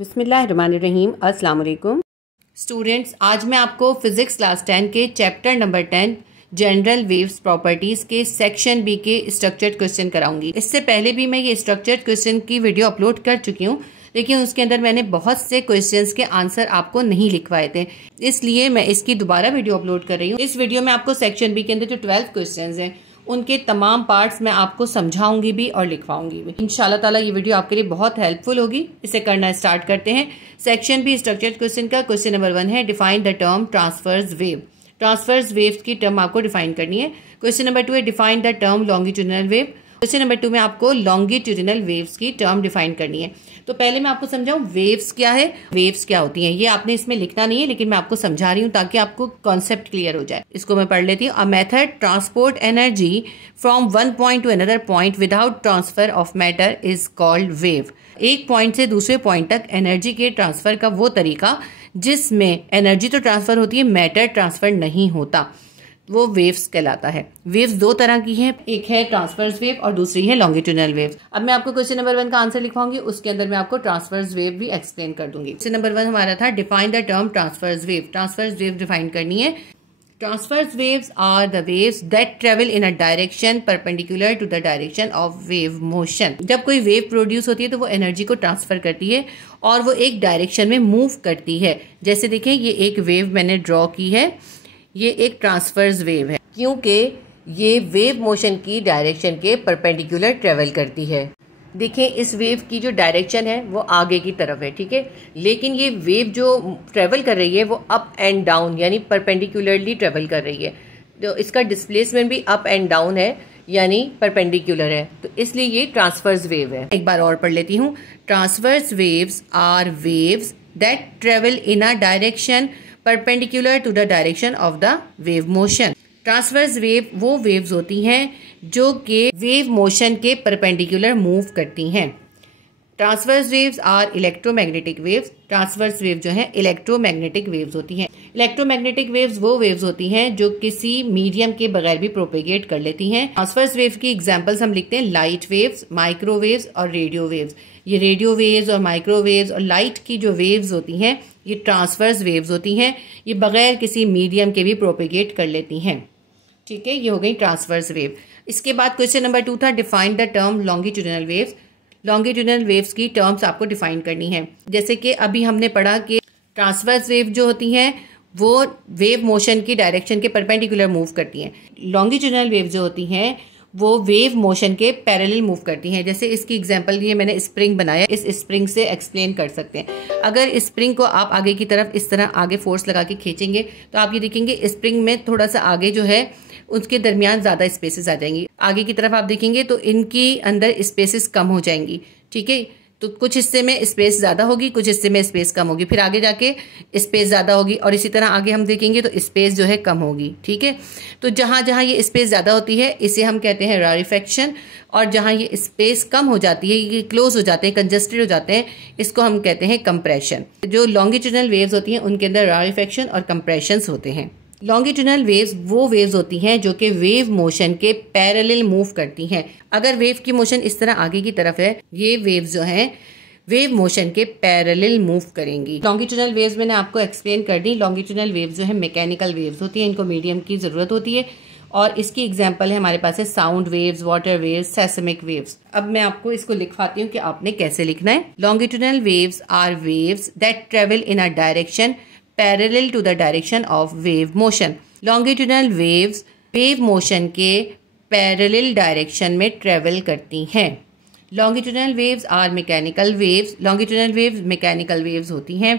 बिस्मिल्लाहिर्रहमानिर्रहीम। अस्सलाम वालेकुम स्टूडेंट्स, आज मैं आपको फिजिक्स क्लास 10 के chapter number 10 general waves properties के सेक्शन बी के स्ट्रक्चर्ड क्वेश्चन कराऊंगी। इससे पहले भी मैं ये स्ट्रक्चर्ड क्वेश्चन की वीडियो अपलोड कर चुकी हूँ, लेकिन उसके अंदर मैंने बहुत से क्वेश्चंस के आंसर आपको नहीं लिखवाए थे, इसलिए मैं इसकी दोबारा वीडियो अपलोड कर रही हूँ। इस वीडियो में आपको सेक्शन बी के अंदर जो 12 क्वेश्चंस हैं उनके तमाम पार्ट्स मैं आपको समझाऊंगी भी और लिखवाऊंगी भी। इंशाल्लाह ताला ये वीडियो आपके लिए बहुत हेल्पफुल होगी। इसे करना स्टार्ट करते हैं। सेक्शन बी स्ट्रक्चर्ड क्वेश्चन का क्वेश्चन नंबर 1 है, define the term transverse wave. Transverse wave की टर्म आपको डिफाइन करनी है। क्वेश्चन नंबर 2 है, define the term longitudinal wave. Question number 2 में आपको लॉन्गिट्यूडिनल वेव्स की टर्म डिफाइन करनी है। तो पहले मैं आपको समझाऊं वेव्स क्या है, वेव्स क्या होती हैं। ये आपने इसमें लिखना नहीं है, लेकिन मैं आपको समझा रही हूँ ताकि आपको कॉन्सेप्ट क्लियर हो जाए। इसको मैं पढ़ लेती हूँ। A method transport energy from one point two another point without transfer of matter is called wave. एक पॉइंट से दूसरे पॉइंट तक एनर्जी के ट्रांसफर का वो तरीका जिसमें एनर्जी तो ट्रांसफर होती है, मैटर ट्रांसफर नहीं होता, वो वेव्स कहलाता है। वेव्स दो तरह की हैं, एक है ट्रांसवर्स वेव और दूसरी है लॉन्गिट्यूडिनल वेव। अब मैं आपको क्वेश्चन नंबर 1 का आंसर लिखवाऊंगी, उसके अंदर मैं आपको ट्रांसवर्स वेव भी एक्सप्लेन कर दूंगी। क्वेश्चन नंबर 1 हमारा था, define the term transverse wave. Transverse wave define करनी है। Transverse waves are the waves that travel in a direction perpendicular to the direction of wave motion. जब कोई वेव प्रोड्यूस होती है तो वो एनर्जी को ट्रांसफर करती है और वो एक डायरेक्शन में मूव करती है। जैसे देखें, ये एक वेव मैंने ड्रॉ की है, ये एक ट्रांसवर्स वेव है क्योंकि ये वेव मोशन की डायरेक्शन के परपेंडिकुलर ट्रेवल करती है। देखें, इस वेव की जो डायरेक्शन है वो आगे की तरफ है, ठीक है, लेकिन ये वेव जो ट्रेवल कर रही है वो अप एंड डाउन यानी परपेंडिकुलरली ट्रेवल कर रही है। तो इसका डिस्प्लेसमेंट भी अप एंड डाउन है यानी परपेंडिकुलर है, तो इसलिए ये ट्रांसवर्स वेव है। एक बार और पढ़ लेती हूँ। Transverse waves are waves that travel in a direction perpendicular to the direction of the wave motion. Transverse wave वो वेव्स होती हैं जो कि वेव मोशन के परपेंडिकुलर मूव करती हैं। Transverse waves are electromagnetic waves. Transverse wave जो है इलेक्ट्रोमैग्नेटिक वेव्स होती हैं। इलेक्ट्रोमैग्नेटिक वेव्स वो वेव्स होती हैं जो किसी मीडियम के बगैर भी प्रोपेगेट कर लेती हैं। ट्रांसवर्स वेव की एग्जांपल्स हम लिखते हैं, लाइट वेव्स, माइक्रोवेव्स और रेडियो वेव्स। ये रेडियो वेव्स और माइक्रोवेव्स और लाइट की जो वेव्स होती हैं ये ट्रांसवर्स वेव्स होती हैं। ये बगैर किसी मीडियम के भी प्रोपेगेट कर लेती हैं, ठीक है। ये हो गई ट्रांसवर्स वेव। इसके बाद क्वेश्चन नंबर 2 था, define the term longitudinal waves. Longitudinal waves की टर्म्स आपको डिफाइन करनी है। जैसे कि अभी हमने पढ़ा कि ट्रांसवर्स वेव जो होती हैं वो वेव मोशन की डायरेक्शन के परपेंडिकुलर मूव करती हैं। लॉन्गिट्यूडिनल वेव जो होती हैं वो वेव मोशन के पैरेलल मूव करती हैं। जैसे इसकी एग्जांपल ये मैंने स्प्रिंग बनाया, इस स्प्रिंग से एक्सप्लेन कर सकते हैं। अगर स्प्रिंग को आप आगे की तरफ इस तरह आगे फोर्स लगा के खींचेंगे तो आप ये देखेंगे स्प्रिंग में थोड़ा सा आगे जो है उसके दरमियान ज्यादा स्पेसेस आ जाएंगी। आगे की तरफ आप देखेंगे तो इनकी अंदर स्पेसेस कम हो जाएंगी, ठीक है। तो कुछ हिस्से में स्पेस ज्यादा होगी, कुछ हिस्से में स्पेस कम होगी, फिर आगे जाके स्पेस ज्यादा होगी और इसी तरह आगे हम देखेंगे तो स्पेस जो है कम होगी, ठीक है। तो जहां जहां ये स्पेस ज्यादा होती है इसे हम कहते हैं रारिफेक्शन, और जहां ये स्पेस कम हो जाती है, ये क्लोज हो जाते हैं, कंजस्टेड हो जाते हैं, इसको हम कहते हैं कंप्रेशन। जो लॉन्गिट्यूडिनल वेव्स होती हैं उनके अंदर रारिफेक्शन और कंप्रेशंस होते हैं। लॉन्गिट्यूडिनल वेव्स वो वेव्स होती हैं जो कि वेव मोशन के पैरेलल मूव करती हैं। अगर वेव की मोशन इस तरह आगे की तरफ है, ये वेव्स जो हैं वेव मोशन के पैरेलल मूव करेंगी। लॉन्गिट्यूडिनल वेव्स मैंने आपको एक्सप्लेन कर दी। लॉन्गिट्यूडिनल वेव्स जो है मैकेनिकल वेव्स होती हैं, इनको मीडियम की जरूरत होती है और इसकी एग्जांपल है हमारे पास है sound waves, water waves, seismic waves. अब मैं आपको इसको लिखवाती हूँ कि आपने कैसे लिखना है। Longitudinal waves are waves that travel in a direction parallel to the direction of wave motion. Longitudinal waves wave motion के पैरेलल डायरेक्शन में ट्रेवल करती हैं। Longitudinal waves are mechanical waves. Longitudinal waves mechanical waves होती हैं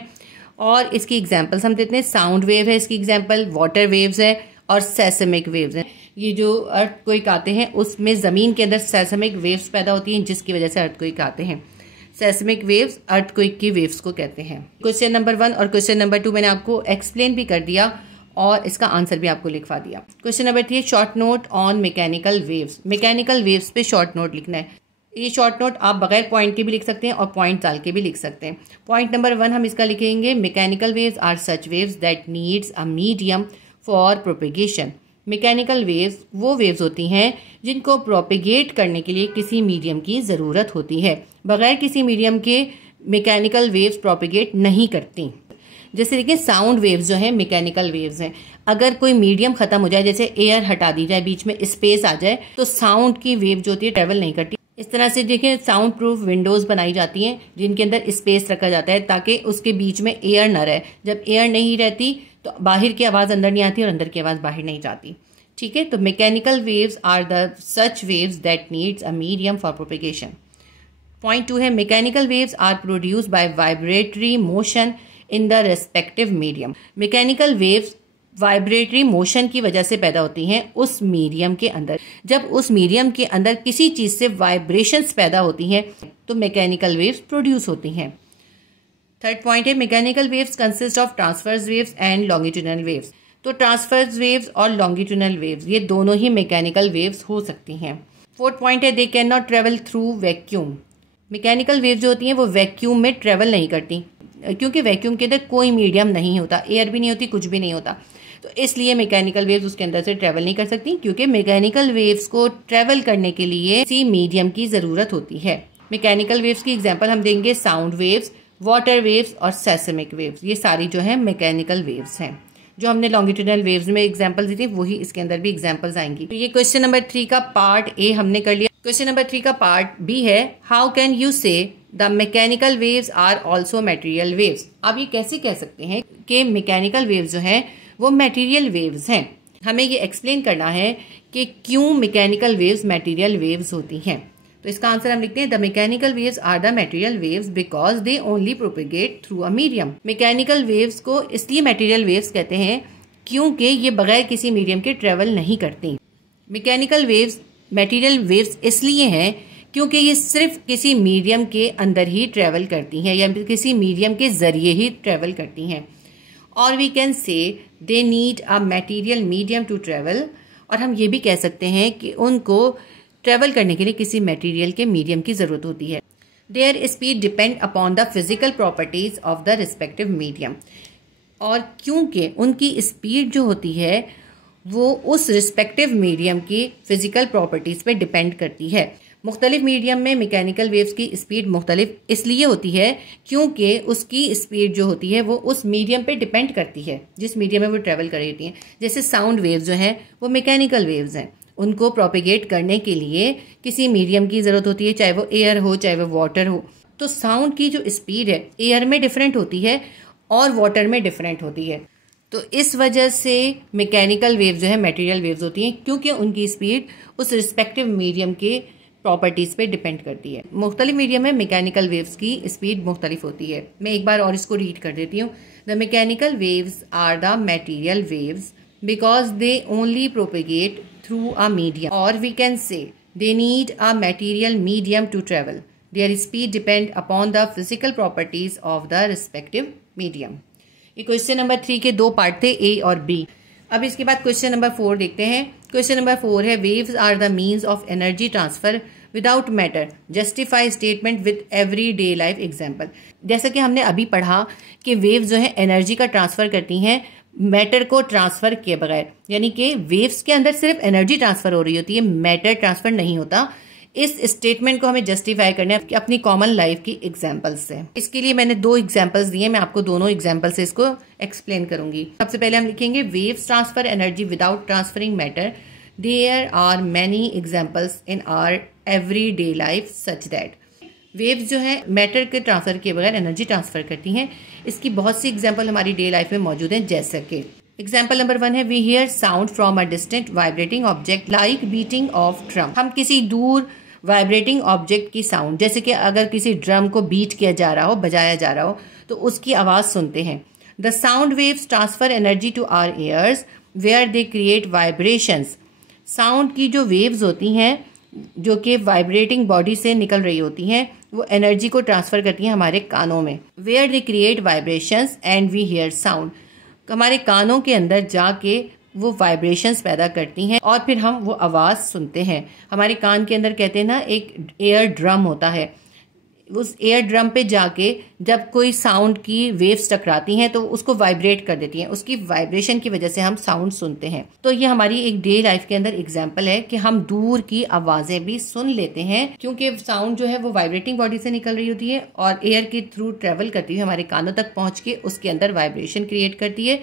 और इसकी examples हम देते हैं। साउंड वेव है इसकी एग्जांपल, वाटर वेव्स है और सेस्मिक वेव्स हैं। ये जो अर्थक्वेक आते हैं उसमें जमीन के अंदर सेस्मिक वेव्स पैदा होती हैं जिसकी वजह से अर्थक्वेक आते हैं। सेस्मिक वेव्स अर्थक्वेक की वेव्स को कहते हैं। क्वेश्चन नंबर 1 और क्वेश्चन नंबर 2 मैंने आपको एक्सप्लेन भी कर दिया और इसका आंसर भी आपको लिखवा दिया। Question number 3, short note on mechanical waves. Mechanical waves पे शॉर्ट नोट लिखना है। ये शॉर्ट नोट आप बगैर पॉइंट के भी लिख सकते हैं और पॉइंट डाल के भी लिख सकते हैं। पॉइंट नंबर 1 हम इसका लिखेंगे, mechanical waves are such waves that needs a medium for propagation. Mechanical waves वो वेव्स होती हैं जिनको प्रोपेगेट करने के लिए किसी मीडियम की ज़रूरत होती है। बगैर किसी मीडियम के मैकेनिकल वेव्स प्रोपिगेट नहीं करती। जैसे देखिए साउंड वेव्स जो है मैकेनिकल वेव्स हैं। अगर कोई मीडियम खत्म हो जाए, जैसे एयर हटा दी जाए, बीच में स्पेस आ जाए, तो साउंड की वेव जो होती है ट्रेवल नहीं करती। इस तरह से देखिए साउंड प्रूफ विंडोज बनाई जाती हैं जिनके अंदर स्पेस रखा जाता है ताकि उसके बीच में एयर न रहे। जब एयर नहीं रहती तो बाहर की आवाज अंदर नहीं आती और अंदर की आवाज बाहर नहीं जाती। ठीक है, तो mechanical waves are the such waves that needs a medium for propagation. Point 2 है mechanical waves are produced by vibratory motion in the respective medium. Mechanical waves vibratory motion की वजह से पैदा होती हैं उस मीडियम के अंदर। जब उस मीडियम के अंदर किसी चीज से वाइब्रेशंस पैदा होती हैं तो मैकेनिकल वेव्स प्रोड्यूस होती हैं। थर्ड पॉइंट है mechanical waves consist of transverse waves and longitudinal waves. तो ट्रांसवर्स वेव्स और लॉन्गिट्यूडनल वेव्स ये दोनों ही मैकेनिकल वेव्स हो सकती हैं। फोर्थ पॉइंट है they can not travel through vacuum. Mechanical wave जो होती हैं वो वैक्यूम में ट्रेवल नहीं करती क्योंकि वैक्यूम के अंदर कोई मीडियम नहीं होता, एयर भी नहीं होती, कुछ भी नहीं होता। तो इसलिए मैकेनिकल वेव्स उसके अंदर से ट्रेवल नहीं कर सकती क्योंकि मैकेनिकल वेव्स को ट्रेवल करने के लिए किसी मीडियम की जरूरत होती है। मैकेनिकल वेव्स की एग्जांपल हम देंगे साउंड वेव्स, वाटर वेव्स और सेस्मिक वेव्स। ये सारी जो है मैकेनिकल वेव्स हैं। जो हमने लॉन्गिट्यूडनल वेव्स में एग्जांपल दी थी वही इसके अंदर भी एग्जांपल्स आएंगी। तो ये क्वेश्चन नंबर 3 का पार्ट ए हमने कर लिया। क्वेश्चन नंबर 3 का पार्ट बी है how can you say the mechanical waves are also material waves. आप ये कैसे कह सकते हैं कि मैकेनिकल वेव्स जो हैं वो मटेरियल वेव्स हैं। हमें ये एक्सप्लेन करना है कि क्यों मैकेनिकल वेव्स मटेरियल वेव्स होती हैं। तो इसका आंसर हम लिखते हैं the mechanical waves are the material waves because they only propagate through a medium. Mechanical waves को इसलिए मटेरियल वेव्स कहते हैं क्योंकि ये बगैर किसी मीडियम के ट्रेवल नहीं करती। मैकेनिकल वेव्स मटेरियल वेव्स इसलिए हैं क्योंकि ये सिर्फ किसी मीडियम के अंदर ही ट्रेवल करती हैं या किसी मीडियम के जरिए ही ट्रेवल करती हैं। और we can say they need a material medium to travel. और हम ये भी कह सकते हैं कि उनको ट्रेवल करने के लिए किसी मटेरियल के मीडियम की जरूरत होती है। There speed depend upon the physical properties of the respective medium. और क्योंकि उनकी स्पीड जो होती है वो उस रिस्पेक्टिव मीडियम की फिजिकल प्रॉपर्टीज पे डिपेंड करती है। मुख्तलिफ मीडियम में मैकेनिकल वेव्स की स्पीड मुख्तलिफ इसलिए होती है क्योंकि उसकी स्पीड जो होती है वो उस मीडियम पे डिपेंड करती है जिस मीडियम में वो ट्रेवल कर रही हैं। जैसे साउंड वेव्स जो हैं वो मैकेनिकल वेव्स हैं। उनको प्रोपिगेट करने के लिए किसी मीडियम की जरूरत होती है, चाहे वो एयर हो चाहे वो वाटर हो। तो साउंड की जो स्पीड है एयर में डिफरेंट होती है और वाटर में डिफरेंट होती है। तो इस वजह से मैकेनिकल वेव्स जो है मटेरियल वेव्स होती हैं क्योंकि उनकी स्पीड उस रिस्पेक्टिव मीडियम के प्रॉपर्टीज पे डिपेंड करती है। मुख्तलिफ मीडियम में मैकेनिकल वेव्स की स्पीड मुख्तलिफ होती है। मैं एक बार और इसको रीड कर देती हूँ। The mechanical waves are the material waves because they only propagate through a medium. और we can say they need a material medium to travel. Their speed depend upon the physical properties of the respective medium. ये question number 3 के 2 part थे, ए और B. अब इसके बाद question number 4 देखते हैं। क्वेश्चन नंबर 4 है waves are the means of energy transfer without matter, justify statement with every day life example. जैसा कि हमने अभी पढ़ा कि वेव्स जो है एनर्जी का ट्रांसफर करती हैं मैटर को ट्रांसफर किए बगैर, यानी कि वेव्स के अंदर सिर्फ एनर्जी ट्रांसफर हो रही होती है, मैटर ट्रांसफर नहीं होता। इस स्टेटमेंट को हमें जस्टिफाई करना है अपनी कॉमन लाइफ की एग्जांपल्स से। इसके लिए मैंने 2 एग्जांपल्स दिए, मैं आपको दोनों एग्जांपल से इसको एक्सप्लेन करूंगी। सबसे पहले हम लिखेंगे waves transfer energy without transferring matter. There are many examples in our everyday life such that. Waves जो है मैटर के ट्रांसफर के बगैर एनर्जी ट्रांसफर करती हैं। इसकी बहुत सी एग्जाम्पल हमारी डे लाइफ में मौजूद हैं, जैसे कि एग्जाम्पल नंबर 1 है we hear sound from a distant vibrating object like beating of drum. हम किसी दूर वाइब्रेटिंग ऑब्जेक्ट की साउंड, जैसे कि अगर किसी ड्रम को बीट किया जा रहा हो, बजाया जा रहा हो, तो उसकी आवाज सुनते हैं। The sound waves transfer energy to our ears where they create vibrations. Sound की जो वेव्स होती हैं जो कि वाइब्रेटिंग बॉडी से निकल रही होती हैं वो एनर्जी को ट्रांसफर करती हैं हमारे कानों में। Where they create vibrations and we hear sound. हमारे कानों के अंदर जाके वो वाइब्रेशंस पैदा करती हैं और फिर हम वो आवाज़ सुनते हैं। हमारे कान के अंदर कहते हैं ना एक एयर ड्रम होता है, उस एयर ड्रम पे जाके जब कोई साउंड की वेव्स टकराती हैं तो उसको वाइब्रेट कर देती हैं, उसकी वाइब्रेशन की वजह से हम साउंड सुनते हैं। तो ये हमारी एक डे लाइफ के अंदर एग्जांपल है कि हम दूर की आवाजें भी सुन लेते हैं, क्योंकि साउंड जो है वो वाइब्रेटिंग बॉडी से निकल रही होती है और एयर के थ्रू ट्रेवल करती है, हमारे कानों तक पहुंच के उसके अंदर वाइब्रेशन क्रिएट करती है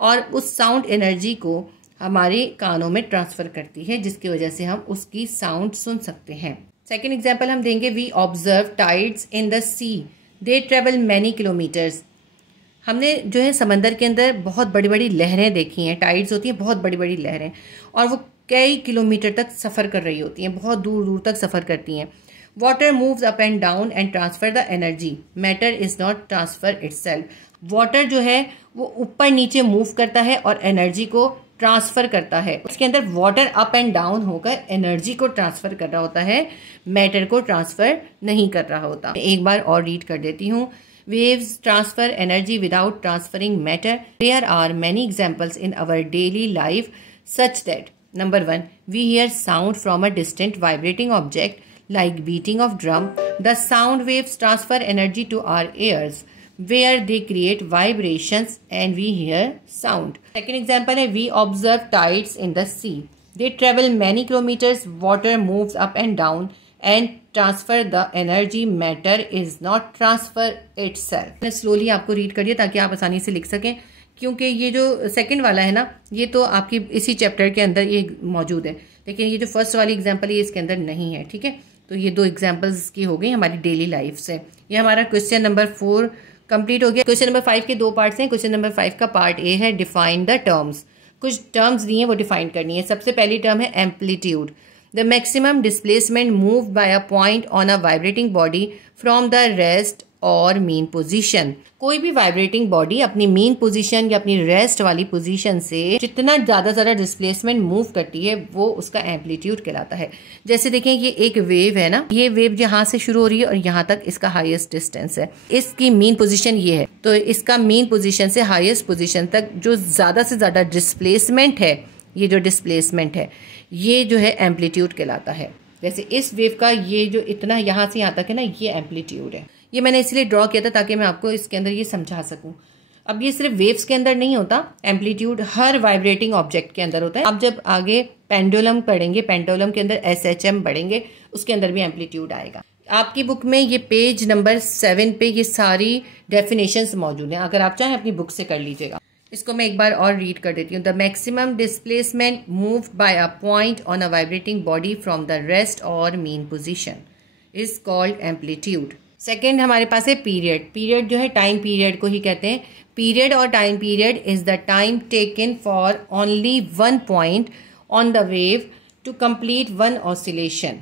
और उस साउंड एनर्जी को हमारे कानों में ट्रांसफर करती है, जिसकी वजह से हम उसकी साउंड सुन सकते हैं। सेकेंड एग्जाम्पल हम देंगे, we observe tides in the sea, they travel many kilometres. हमने जो है समंदर के अंदर बहुत बड़ी बड़ी लहरें देखी हैं, टाइड्स होती हैं बहुत बड़ी बड़ी लहरें, और वो कई किलोमीटर तक सफ़र कर रही होती हैं, बहुत दूर दूर तक सफ़र करती हैं। Water moves up and down and transfer the energy, matter is not transfer itself. Water जो है वो ऊपर नीचे मूव करता है और एनर्जी को ट्रांसफर करता है। उसके अंदर वाटर अप एंड डाउन होकर एनर्जी को ट्रांसफर कर रहा होता है, मैटर को ट्रांसफर नहीं कर रहा होता। एक बार और रीड कर देती हूँ। Waves transfer energy without transferring matter. There are many examples in our daily life such that number 1, we hear sound from a distant vibrating object like beating of drum. The sound waves transfer energy to our ears where they create vibrations and we hear sound. Second example है, we observe tides in the sea. They travel many kilometers. Water moves up and down and transfer the energy. Matter is not transfer itself. मैंने slowly आपको read कर दिया ताकि आप आसानी से लिख सकें, क्योंकि ये जो सेकंड वाला है ना, ये तो आपकी इसी चैप्टर के अंदर ये मौजूद है, लेकिन ये जो फर्स्ट वाली एग्जाम्पल है ये इसके अंदर नहीं है। ठीक है, तो ये 2 एग्जाम्पल्स की हो गई हमारी डेली लाइफ से। ये हमारा क्वेश्चन नंबर 4 कंप्लीट हो गया। क्वेश्चन नंबर 5 के 2 पार्ट्स हैं। क्वेश्चन नंबर 5 का पार्ट ए है डिफाइन द टर्म्स। कुछ टर्म्स दिए हैं वो डिफाइन करनी है। सबसे पहली टर्म है amplitude. The maximum displacement move by a point on a vibrating body from the rest और मीन पोजीशन। कोई भी वाइब्रेटिंग बॉडी अपनी मीन पोजीशन या अपनी रेस्ट वाली पोजीशन से जितना ज्यादा डिस्प्लेसमेंट मूव करती है वो उसका एम्पलीट्यूड कहलाता है। जैसे देखें ये एक वेव है ना, ये वेव यहाँ से शुरू हो रही है और यहाँ तक इसका हाईएस्ट डिस्टेंस है। इसकी मीन पोजीशन ये है, तो इसका मीन पोजीशन से हाईएस्ट पोजीशन तक जो ज्यादा से ज्यादा डिस्प्लेसमेंट है, ये जो डिस्प्लेसमेंट है ये जो है एम्पलीट्यूड कहलाता है। जैसे इस वेव का ये जो इतना यहाँ से यहाँ तक है ना, ये एम्पलीट्यूड है। ये मैंने इसलिए ड्रॉ किया था ताकि मैं आपको इसके अंदर ये समझा सकूं। अब ये सिर्फ वेव्स के अंदर नहीं होता, एम्पलीट्यूड हर वाइब्रेटिंग ऑब्जेक्ट के अंदर होता है। अब जब आगे पेंडुलम पढ़ेंगे, पेंडुलम के अंदर SHM पढ़ेंगे, उसके अंदर भी एम्पलीट्यूड आएगा। आपकी बुक में ये पेज नंबर 7 पे ये सारी डेफिनेशंस मौजूद हैं, अगर आप चाहें अपनी बुक से कर लीजिएगा। इसको मैं एक बार और रीड कर देती हूँ। The maximum displacement moved by a point on a vibrating body from the rest और mean position is called amplitude. Second हमारे पास है पीरियड। पीरियड जो है टाइम पीरियड को ही कहते हैं। पीरियड और time period is the time taken for only one point on the wave to complete one oscillation.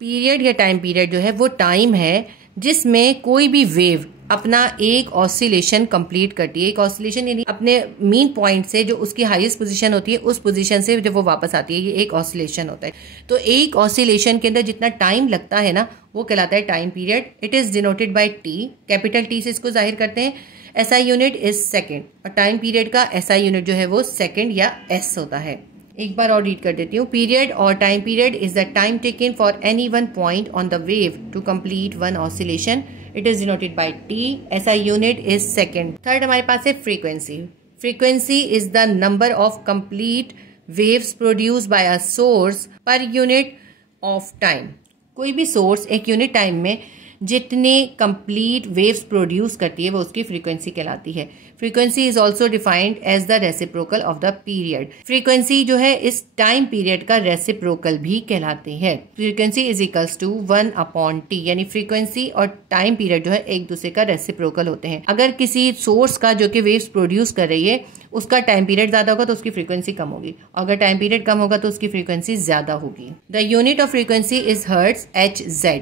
Period या टाइम पीरियड जो है वो टाइम है जिसमें कोई भी वेव अपना एक ऑसिलेशन कंप्लीट करती है। एक ऑसिलेशन यानी अपने मीन पॉइंट से जो उसकी हाईएस्ट पोजीशन होती है उस पोजीशन से जब वो वापस आती है, ये एक ऑसिलेशन होता है। तो एक ऑसिलेशन के अंदर जितना टाइम लगता है ना वो कहलाता है time period. It is denoted by T, capital T से इसको जाहिर करते हैं। एसआई यूनिट इज सेकेंड, और टाइम पीरियड का एसआई यूनिट जो है वो सेकेंड या एस होता है। एक बार और रीड कर देती हूँ। पीरियड और time period is the time taken for any one point on the wave to complete one oscillation. It is denoted by T, SI unit is second. Third हमारे पास है frequency. Frequency is the number of complete waves produce by a source per unit of time. कोई भी source एक unit time में जितने complete waves produce करती है वो उसकी फ्रीक्वेंसी कहलाती है। Frequency is also defined as the reciprocal of the period. Frequency जो है इस टाइम पीरियड का रेसिप्रोकल भी कहलाती है। Frequency is equals to 1/t, यानी फ्रीक्वेंसी और टाइम पीरियड जो है एक दूसरे का रेसिप्रोकल होते हैं। अगर किसी सोर्स का जो कि वेव्स प्रोड्यूस कर रही है उसका टाइम पीरियड ज्यादा होगा तो उसकी फ्रीक्वेंसी कम होगी, अगर टाइम पीरियड कम होगा तो उसकी फ्रीक्वेंसी ज्यादा होगी। The unit of frequency is hertz, Hz।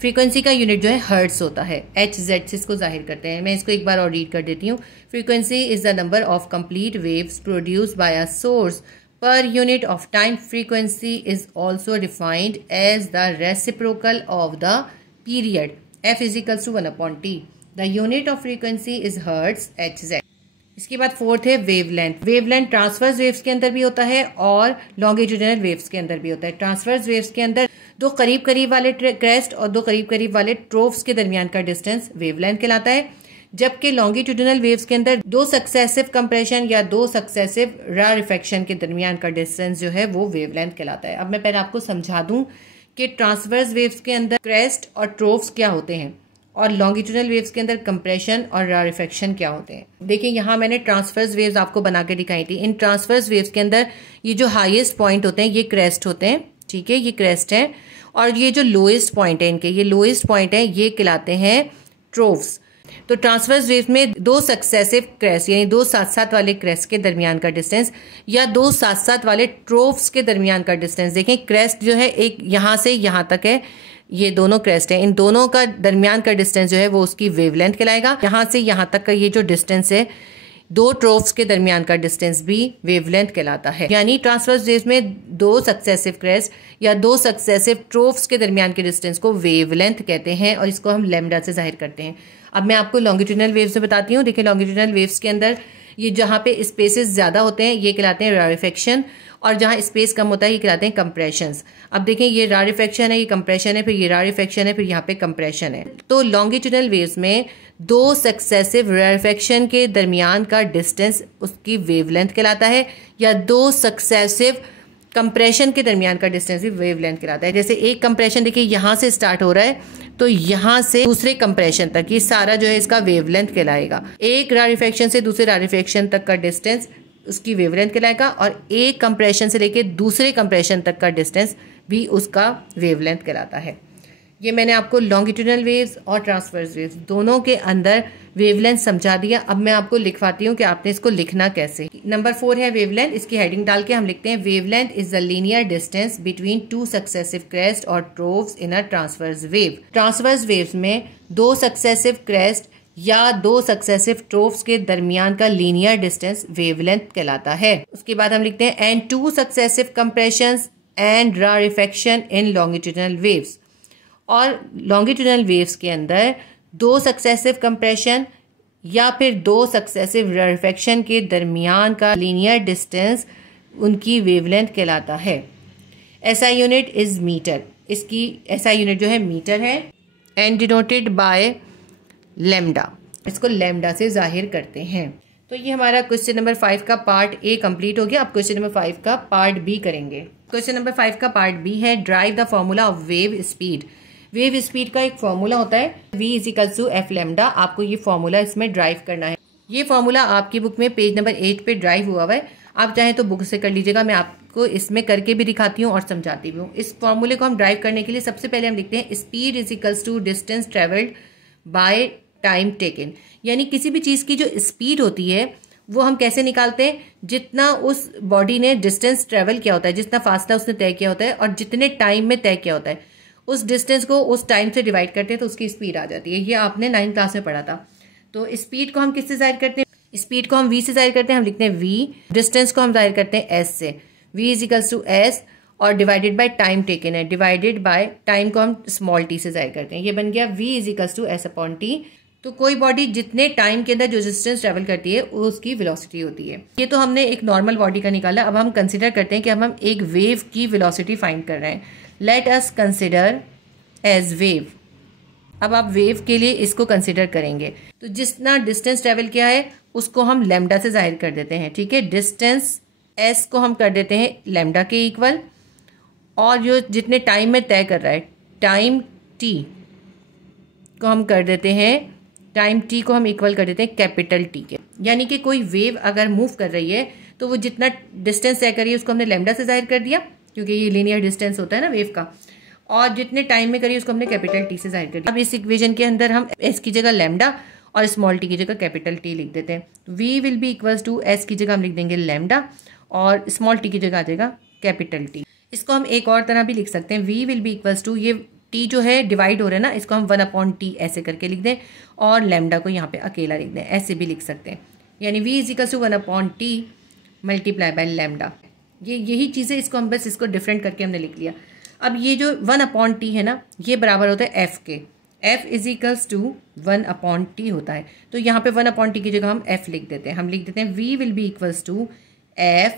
Frequency का यूनिट जो है हर्ट्ज होता है, Hz से इसको जाहिर करते हैं। मैं इसको एक बार और रीड कर देती हूँ। Frequency is the number of complete waves produced by a source per unit of time. Frequency is also defined as the reciprocal of the period. F is equals to 1/t। The unit of frequency is hertz, Hz। इसके बाद fourth है wavelength. Wavelength transverse waves के अंदर भी होता है और longitudinal waves के अंदर भी होता है। ट्रांसवर्स वेव्स के अंदर दो करीब करीब वाले क्रेस्ट और दो करीब करीब वाले ट्रोव्स के दरमियान का डिस्टेंस वेवलेंथ कहलाता है, जबकि लॉन्गिट्यूडिनल वेव्स के अंदर दो सक्सेसिव कंप्रेशन या दो सक्सेसिव रारिफेक्शन के दरमियान का डिस्टेंस जो है वो वेवलेंथ कहलाता है। अब मैं पहले आपको समझा दूं कि ट्रांसवर्स वेव्स के अंदर क्रेस्ट और ट्रोव्स क्या होते हैं और लॉन्गिट्यूडिनल वेव्स के अंदर कंप्रेशन और रारिफेक्शन क्या होते हैं। देखिए यहाँ मैंने ट्रांसवर्स वेव्स आपको बना के दिखाई थी। इन ट्रांसवर्स वेव्स के अंदर ये जो हाईएस्ट पॉइंट होते हैं ये क्रेस्ट होते हैं, ठीक है, ये क्रेस्ट है, और ये जो लोएस्ट पॉइंट है इनके, ये लोएस्ट पॉइंट है, ये कहलाते हैं ट्रोव्स। तो ट्रांसवर्स वेव्स में दो सक्सेसिव क्रेस्ट यानी दो साथ साथ वाले क्रेस्ट के दरमियान का डिस्टेंस या दो साथ साथ वाले ट्रोव्स के दरमियान का डिस्टेंस, देखें क्रेस्ट जो है एक यहाँ से यहाँ तक है, ये दोनों क्रेस्ट है, इन दोनों का दरमियान का डिस्टेंस जो है वो उसकी वेवलेंथ कहलाएगा। यहाँ से यहाँ तक का ये जो डिस्टेंस है दो ट्रोव्स के दरमियान का डिस्टेंस भी वेवलेंथ कहलाता है। यानी ट्रांसवर्स वेव्स में दो सक्सेसिव क्रेस्ट या दो सक्सेसिव ट्रोव्स के दरमियान के डिस्टेंस को वेवलेंथ कहते हैं और इसको हम लैम्डा से जाहिर करते हैं। अब मैं आपको लॉन्गिट्यूडिनल वेव्स से बताती हूँ। देखिए लॉन्गिट्यूडिनल वेव्स के अंदर ये जहाँ पे स्पेसेस ज्यादा होते हैं ये कहलाते हैं रारिफेक्शन और जहाँ स्पेस कम होता है ये कहलाते हैं कंप्रेशंस। अब देखें ये रारिफेक्शन है, ये कंप्रेशन है, फिर ये रारिफेक्शन है, फिर यहाँ पे कंप्रेशन है। तो लॉन्गिट्यूडिनल वेव्स में दो सक्सेसिव रारिफेक्शन के दरमियान का डिस्टेंस उसकी वेवलेंथ कहलाता है या दो सक्सेसिव कंप्रेशन के दरमियान का डिस्टेंस भी वेवलेंथ कहलाता है। जैसे एक कंप्रेशन देखिए यहाँ से स्टार्ट हो रहा है तो यहाँ से दूसरे कंप्रेशन तक ये सारा जो है इसका वेवलेंथ कहलाएगा। एक रारिफेक्शन से दूसरे रारिफेक्शन तक का डिस्टेंस उसकी वेवलेंथ कहलाएगा और एक कंप्रेशन से लेके दूसरे कंप्रेशन तक का डिस्टेंस भी उसका वेवलेंथ कहलाता है। ये मैंने आपको लॉन्गिट्यूडिनल वेव्स और ट्रांसवर्स वेव्स दोनों के अंदर वेवलेंथ समझा दिया। अब मैं आपको लिखवाती हूँ कि आपने इसको लिखना कैसे। नंबर 4 है वेवलेंथ। इसकी हेडिंग डाल के हम लिखते हैं wavelength is the linear distance between two successive crest और troughs in a transverse wave. Transverse waves में दो सक्सेसिव क्रेस्ट या दो सक्सेसिव ट्रोव्स के दरमियान का लीनियर डिस्टेंस वेवलेंथ कहलाता है। उसके बाद हम लिखते हैं and two successive compressions and rarefaction in longitudinal waves. और लॉन्गिट्यूडिनल वेव्स के अंदर दो सक्सेसिव कंप्रेशन या फिर दो सक्सेसिव रारिफेक्शन के दरमियान का लीनियर डिस्टेंस उनकी वेवलेंथ कहलाता है। SI unit is metre. इसकी एसआई यूनिट जो है मीटर है एंड डिनोटेड बाय लैम्डा। इसको लैम्डा से जाहिर करते हैं। तो ये हमारा क्वेश्चन नंबर 5 का पार्ट ए कंप्लीट हो गया। अब क्वेश्चन नंबर 5 का पार्ट बी करेंगे। क्वेश्चन नंबर 5 का पार्ट बी है drive the formula of wave speed. Wave speed का एक फॉर्मूला होता है v = f लैम्डा। आपको ये फॉर्मूला इसमें ड्राइव करना है। ये फॉर्मूला आपकी बुक में पेज नंबर 8 पे ड्राइव हुआ है। आप चाहें तो बुक से कर लीजिएगा, मैं आपको इसमें करके भी दिखाती हूँ और समझाती भी हूँ। इस फॉर्मूले को हम ड्राइव करने के लिए सबसे पहले हम लिखते हैं speed = distance travelled by time taken. यानी किसी भी चीज की जो स्पीड होती है वो हम कैसे निकालते हैं, जितना उस बॉडी ने डिस्टेंस ट्रेवल किया होता है, जितना फासला उसने तय किया होता है और जितने टाइम में तय किया होता है उस डिस्टेंस को उस टाइम से डिवाइड करते हैं तो उसकी स्पीड आ जाती है। ये आपने 9th क्लास में पढ़ा था। तो स्पीड को हम किससे जाहिर करते हैं, स्पीड को हम v से जाहिर करते हैं। हम लिखते हैं v। डिस्टेंस को हम जाहिर करते हैं s से। v = s और डिवाइडेड बाय टाइम टेकन है। डिवाइडेड बाय टाइम को हम स्मॉल t से जाहिर करते हैं। ये बन गया v = s/t। तो कोई बॉडी जितने टाइम के अंदर जो डिस्टेंस ट्रेवल करती है उसकी वेलोसिटी होती है। ये तो हमने एक नॉर्मल बॉडी का निकाला। अब हम कंसिडर करते हैं कि हम एक वेव की वेलोसिटी फाइंड कर रहे हैं। Let us consider as wave. अब आप वेव के लिए इसको कंसिडर करेंगे तो जितना डिस्टेंस ट्रेवल किया है उसको हम लैम्डा से जाहिर कर देते हैं। ठीक है, डिस्टेंस s को हम कर देते हैं लैम्डा के इक्वल और जो जितने टाइम में तय कर रहा है टाइम t को हम कर देते हैं, टाइम t को हम इक्वल कर देते हैं कैपिटल T के। यानी कि कोई वेव अगर मूव कर रही है तो वो जितना डिस्टेंस तय कर रही है उसको हमने लैम्डा से जाहिर कर दिया क्योंकि ये लीनियर डिस्टेंस होता है ना वेव का, और जितने टाइम में करिए उसको हमने कैपिटल T से जाहिर कर दिया। अब इस इक्वेशन के अंदर हम s की जगह लैम्डा और स्मॉल t की जगह कैपिटल T लिख देते हैं। v will be equals to s की जगह हम लिख देंगे लैम्डा और स्मॉल t की जगह आ जाएगा कैपिटल T। इसको हम एक और तरह भी लिख सकते हैं, v will be equals to, ये t जो है डिवाइड हो रहा है ना, इसको हम 1/t ऐसे करके लिख दें और लैम्डा को यहाँ पे अकेला लिख दें, ऐसे भी लिख सकते हैं। यानी v = 1/t multiply by lambda. ये यही चीज़ है, इसको हम बस इसको डिफरेंट करके हमने लिख लिया। अब ये जो 1/t है ना ये बराबर होता है f के। F is equals to 1/T होता है। तो यहाँ पे 1/T की जगह हम F लिख देते हैं। हम लिख देते हैं V will be equals to F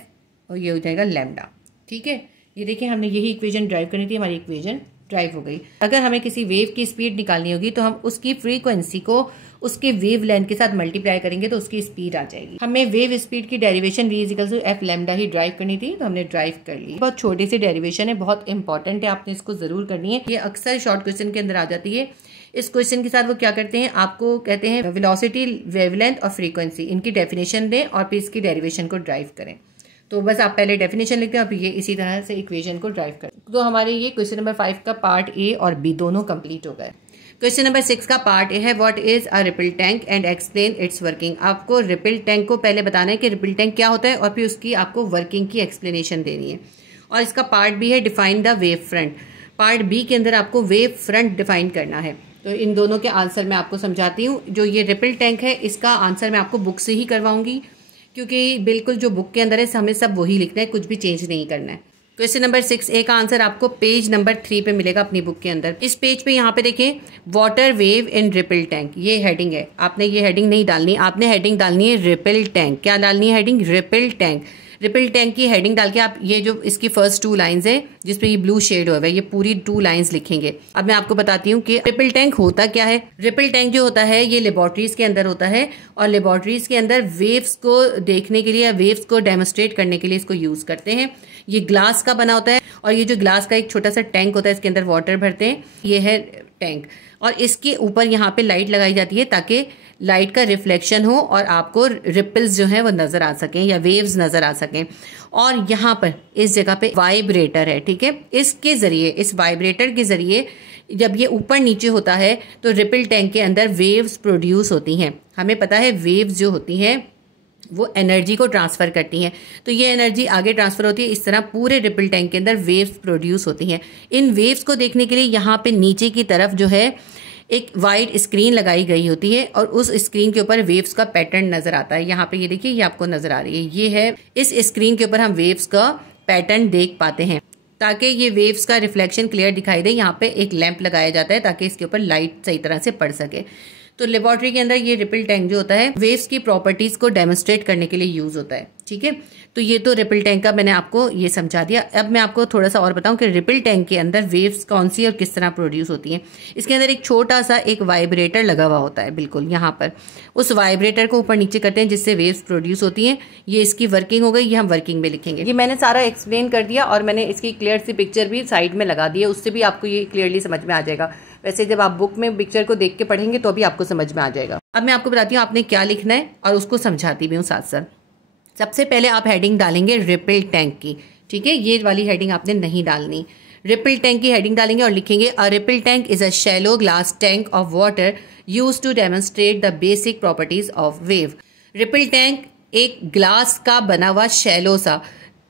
और ये हो जाएगा लैम्डा। ठीक है, ये देखिए हमने यही इक्वेशन ड्राइव करनी थी, हमारी इक्वेशन ड्राइव हो गई। अगर हमें किसी वेव की स्पीड निकालनी होगी तो हम उसकी फ्रीक्वेंसी को उसके वेव लेंथ के साथ मल्टीप्लाई करेंगे तो उसकी स्पीड आ जाएगी। हमें वेव स्पीड की derivation v is equal to F lambda ही ड्राइव करनी थी, तो हमने ड्राइव कर ली। बहुत छोटी सी डेरिवेशन है, बहुत इंपॉर्टेंट है, आपने इसको जरूर करनी है। ये अक्सर शॉर्ट क्वेश्चन के अंदर आ जाती है। इस क्वेश्चन के साथ वो क्या करते हैं, आपको कहते हैं वेलोसिटी, वेवलेंथ और फ्रीक्वेंसी, इनकी डेफिनेशन दें और फिर इसकी डेरिवेशन को ड्राइव करें। तो बस आप पहले डेफिनेशन लिखते हैं और फिर ये इसी तरह से इक्वेशन को ड्राइव करें। तो हमारे ये क्वेश्चन नंबर 5 का पार्ट ए और बी दोनों कंप्लीट हो गए। क्वेश्चन नंबर 6 का पार्ट ए है what is a ripple tank and explain it's working. आपको रिपल टैंक को पहले बताना है कि रिपल टैंक क्या होता है और फिर उसकी आपको वर्किंग की एक्सप्लेनेशन देनी है। और इसका पार्ट बी है define the wave front. Part B के अंदर आपको वेव फ्रंट डिफाइन करना है। तो इन दोनों के आंसर मैं आपको समझाती हूँ। जो ये रिपल टैंक है इसका आंसर मैं आपको बुक से ही करवाऊंगी, क्योंकि बिल्कुल जो बुक के अंदर है हमें सब वही लिखना है, कुछ भी चेंज नहीं करना है। क्वेश्चन नंबर 6A का आंसर आपको पेज नंबर 3 पे मिलेगा अपनी बुक के अंदर। इस पेज पे यहाँ पे देखें water wave in ripple tank, ये हेडिंग है। आपने ये हेडिंग नहीं डालनी, आपने हेडिंग डालनी है रिपल टैंक। क्या डालनी है heading? Ripple tank. Ripple tank की हेडिंग डाल के आप ये जो इसकी फर्स्ट 2 लाइंस है जिसपे ये ब्लू शेड हुआ है, ये पूरी 2 लाइंस लिखेंगे। अब मैं आपको बताती हूँ कि रिपल टैंक होता क्या है। रिपल टैंक जो होता है ये लेबोरेटरीज के अंदर होता है और लेबोरेटरीज के अंदर वेव्स को देखने के लिए या वेव्स को डेमोस्ट्रेट करने के लिए इसको यूज करते हैं। ये ग्लास का बना होता है और ये जो ग्लास का एक छोटा सा टैंक होता है इसके अंदर वाटर भरते हैं, ये है टैंक। और इसके ऊपर यहाँ पे लाइट लगाई जाती है ताकि लाइट का रिफ्लेक्शन हो और आपको रिपल्स जो है वो नजर आ सकें या वेव्स नजर आ सकें। और यहाँ पर इस जगह पे वाइब्रेटर है, ठीक है। इसके जरिए, इस वाइब्रेटर के जरिए जब ये ऊपर नीचे होता है तो रिपल टैंक के अंदर वेव्स प्रोड्यूस होती हैं। हमें पता है वेव्स जो होती हैं वो एनर्जी को ट्रांसफर करती हैं, तो ये एनर्जी आगे ट्रांसफर होती है। इस तरह पूरे रिपल टैंक के अंदर वेव्स प्रोड्यूस होती हैं। इन वेव्स को देखने के लिए यहाँ पे नीचे की तरफ जो है एक वाइट स्क्रीन लगाई गई होती है और उस स्क्रीन के ऊपर वेव्स का पैटर्न नजर आता है। यहाँ पे ये देखिए, ये आपको नजर आ रही है, ये है। इस स्क्रीन के ऊपर हम वेव्स का पैटर्न देख पाते हैं। ताकि ये वेव्स का रिफ्लेक्शन क्लियर दिखाई दे, यहाँ पे एक लैंप लगाया जाता है ताकि इसके ऊपर लाइट सही तरह से पड़ सके। तो लेबोरेटरी के अंदर ये रिपल टैंक जो होता है वेव्स की प्रॉपर्टीज को डेमोस्ट्रेट करने के लिए यूज होता है, ठीक है। तो ये तो रिपल टैंक का मैंने आपको ये समझा दिया। अब मैं आपको थोड़ा सा और बताऊं कि रिपल टैंक के अंदर वेव्स कौन सी और किस तरह प्रोड्यूस होती हैं। इसके अंदर एक छोटा सा एक वाइब्रेटर लगा हुआ होता है, बिल्कुल यहाँ पर। उस वाइब्रेटर को ऊपर नीचे करते हैं जिससे वेव्स प्रोड्यूस होती हैं। ये इसकी वर्किंग हो गई, ये हम वर्किंग में लिखेंगे। ये मैंने सारा एक्सप्लेन कर दिया और मैंने इसकी क्लियर सी पिक्चर भी साइड में लगा दी है, उससे भी आपको ये क्लियरली समझ में आ जाएगा। वैसे जब आप बुक में पिक्चर को देख के पढ़ेंगे तो भी आपको समझ में आ जाएगा। अब मैं आपको बताती हूँ आपने क्या लिखना है और उसको समझाती भी हूँ साथ साथ। सबसे पहले आप हेडिंग डालेंगे रिपल टैंक की, ठीक है। ये वाली हेडिंग आपने नहीं डालनी। रिपल टैंक की हेडिंग डालेंगे और लिखेंगे a ripple tank is a shallow glass tank of water used to demonstrate the basic properties of wave. Ripple tank एक ग्लास का बना हुआ शैलो सा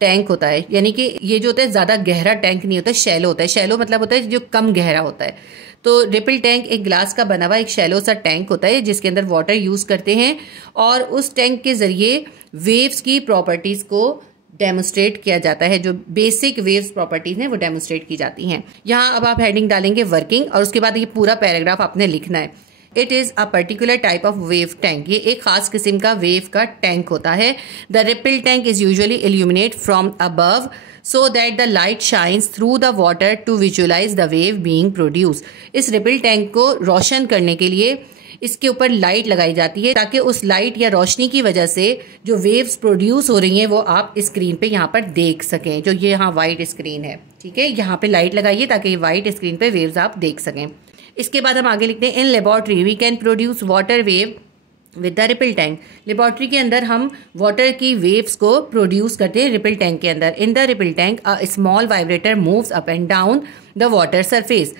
टैंक होता है, यानी कि ये जो होता है ज्यादा गहरा टैंक नहीं होता, शैलो होता है। शैलो मतलब होता है जो कम गहरा होता है। तो रिपल टैंक एक ग्लास का बना हुआ एक शैलो सा टैंक होता है जिसके अंदर वाटर यूज करते हैं और उस टैंक के जरिए वेव्स की प्रॉपर्टीज को डेमोस्ट्रेट किया जाता है। जो बेसिक वेव्स प्रॉपर्टीज हैं वो डेमोस्ट्रेट की जाती हैं। यहाँ अब आप हेडिंग डालेंगे वर्किंग और उसके बाद ये पूरा पैराग्राफ आपने लिखना है। It is a particular type of wave tank, ये एक खास किस्म का वेव का टैंक होता है। The ripple tank is usually illuminate from above so that the light shines through the water to visualize the wave being produced। इस ripple tank को रोशन करने के लिए इसके ऊपर लाइट लगाई जाती है ताकि उस लाइट या रोशनी की वजह से जो वेव्स प्रोड्यूस हो रही हैं वो आप स्क्रीन पे यहाँ पर देख सकें। जो ये यहाँ वाइट स्क्रीन है, ठीक है, यहाँ पे लाइट लगाइए ताकि वाइट स्क्रीन पे वेव्स आप देख सकें। इसके बाद हम आगे लिखते हैं in laboratory we can produce water wave with the ripple tank. Laboratory के अंदर हम वाटर की वेव्स को प्रोड्यूस करते हैं रिपल टैंक के अंदर। इन the ripple tank a small vibrator moves up and down the water surface.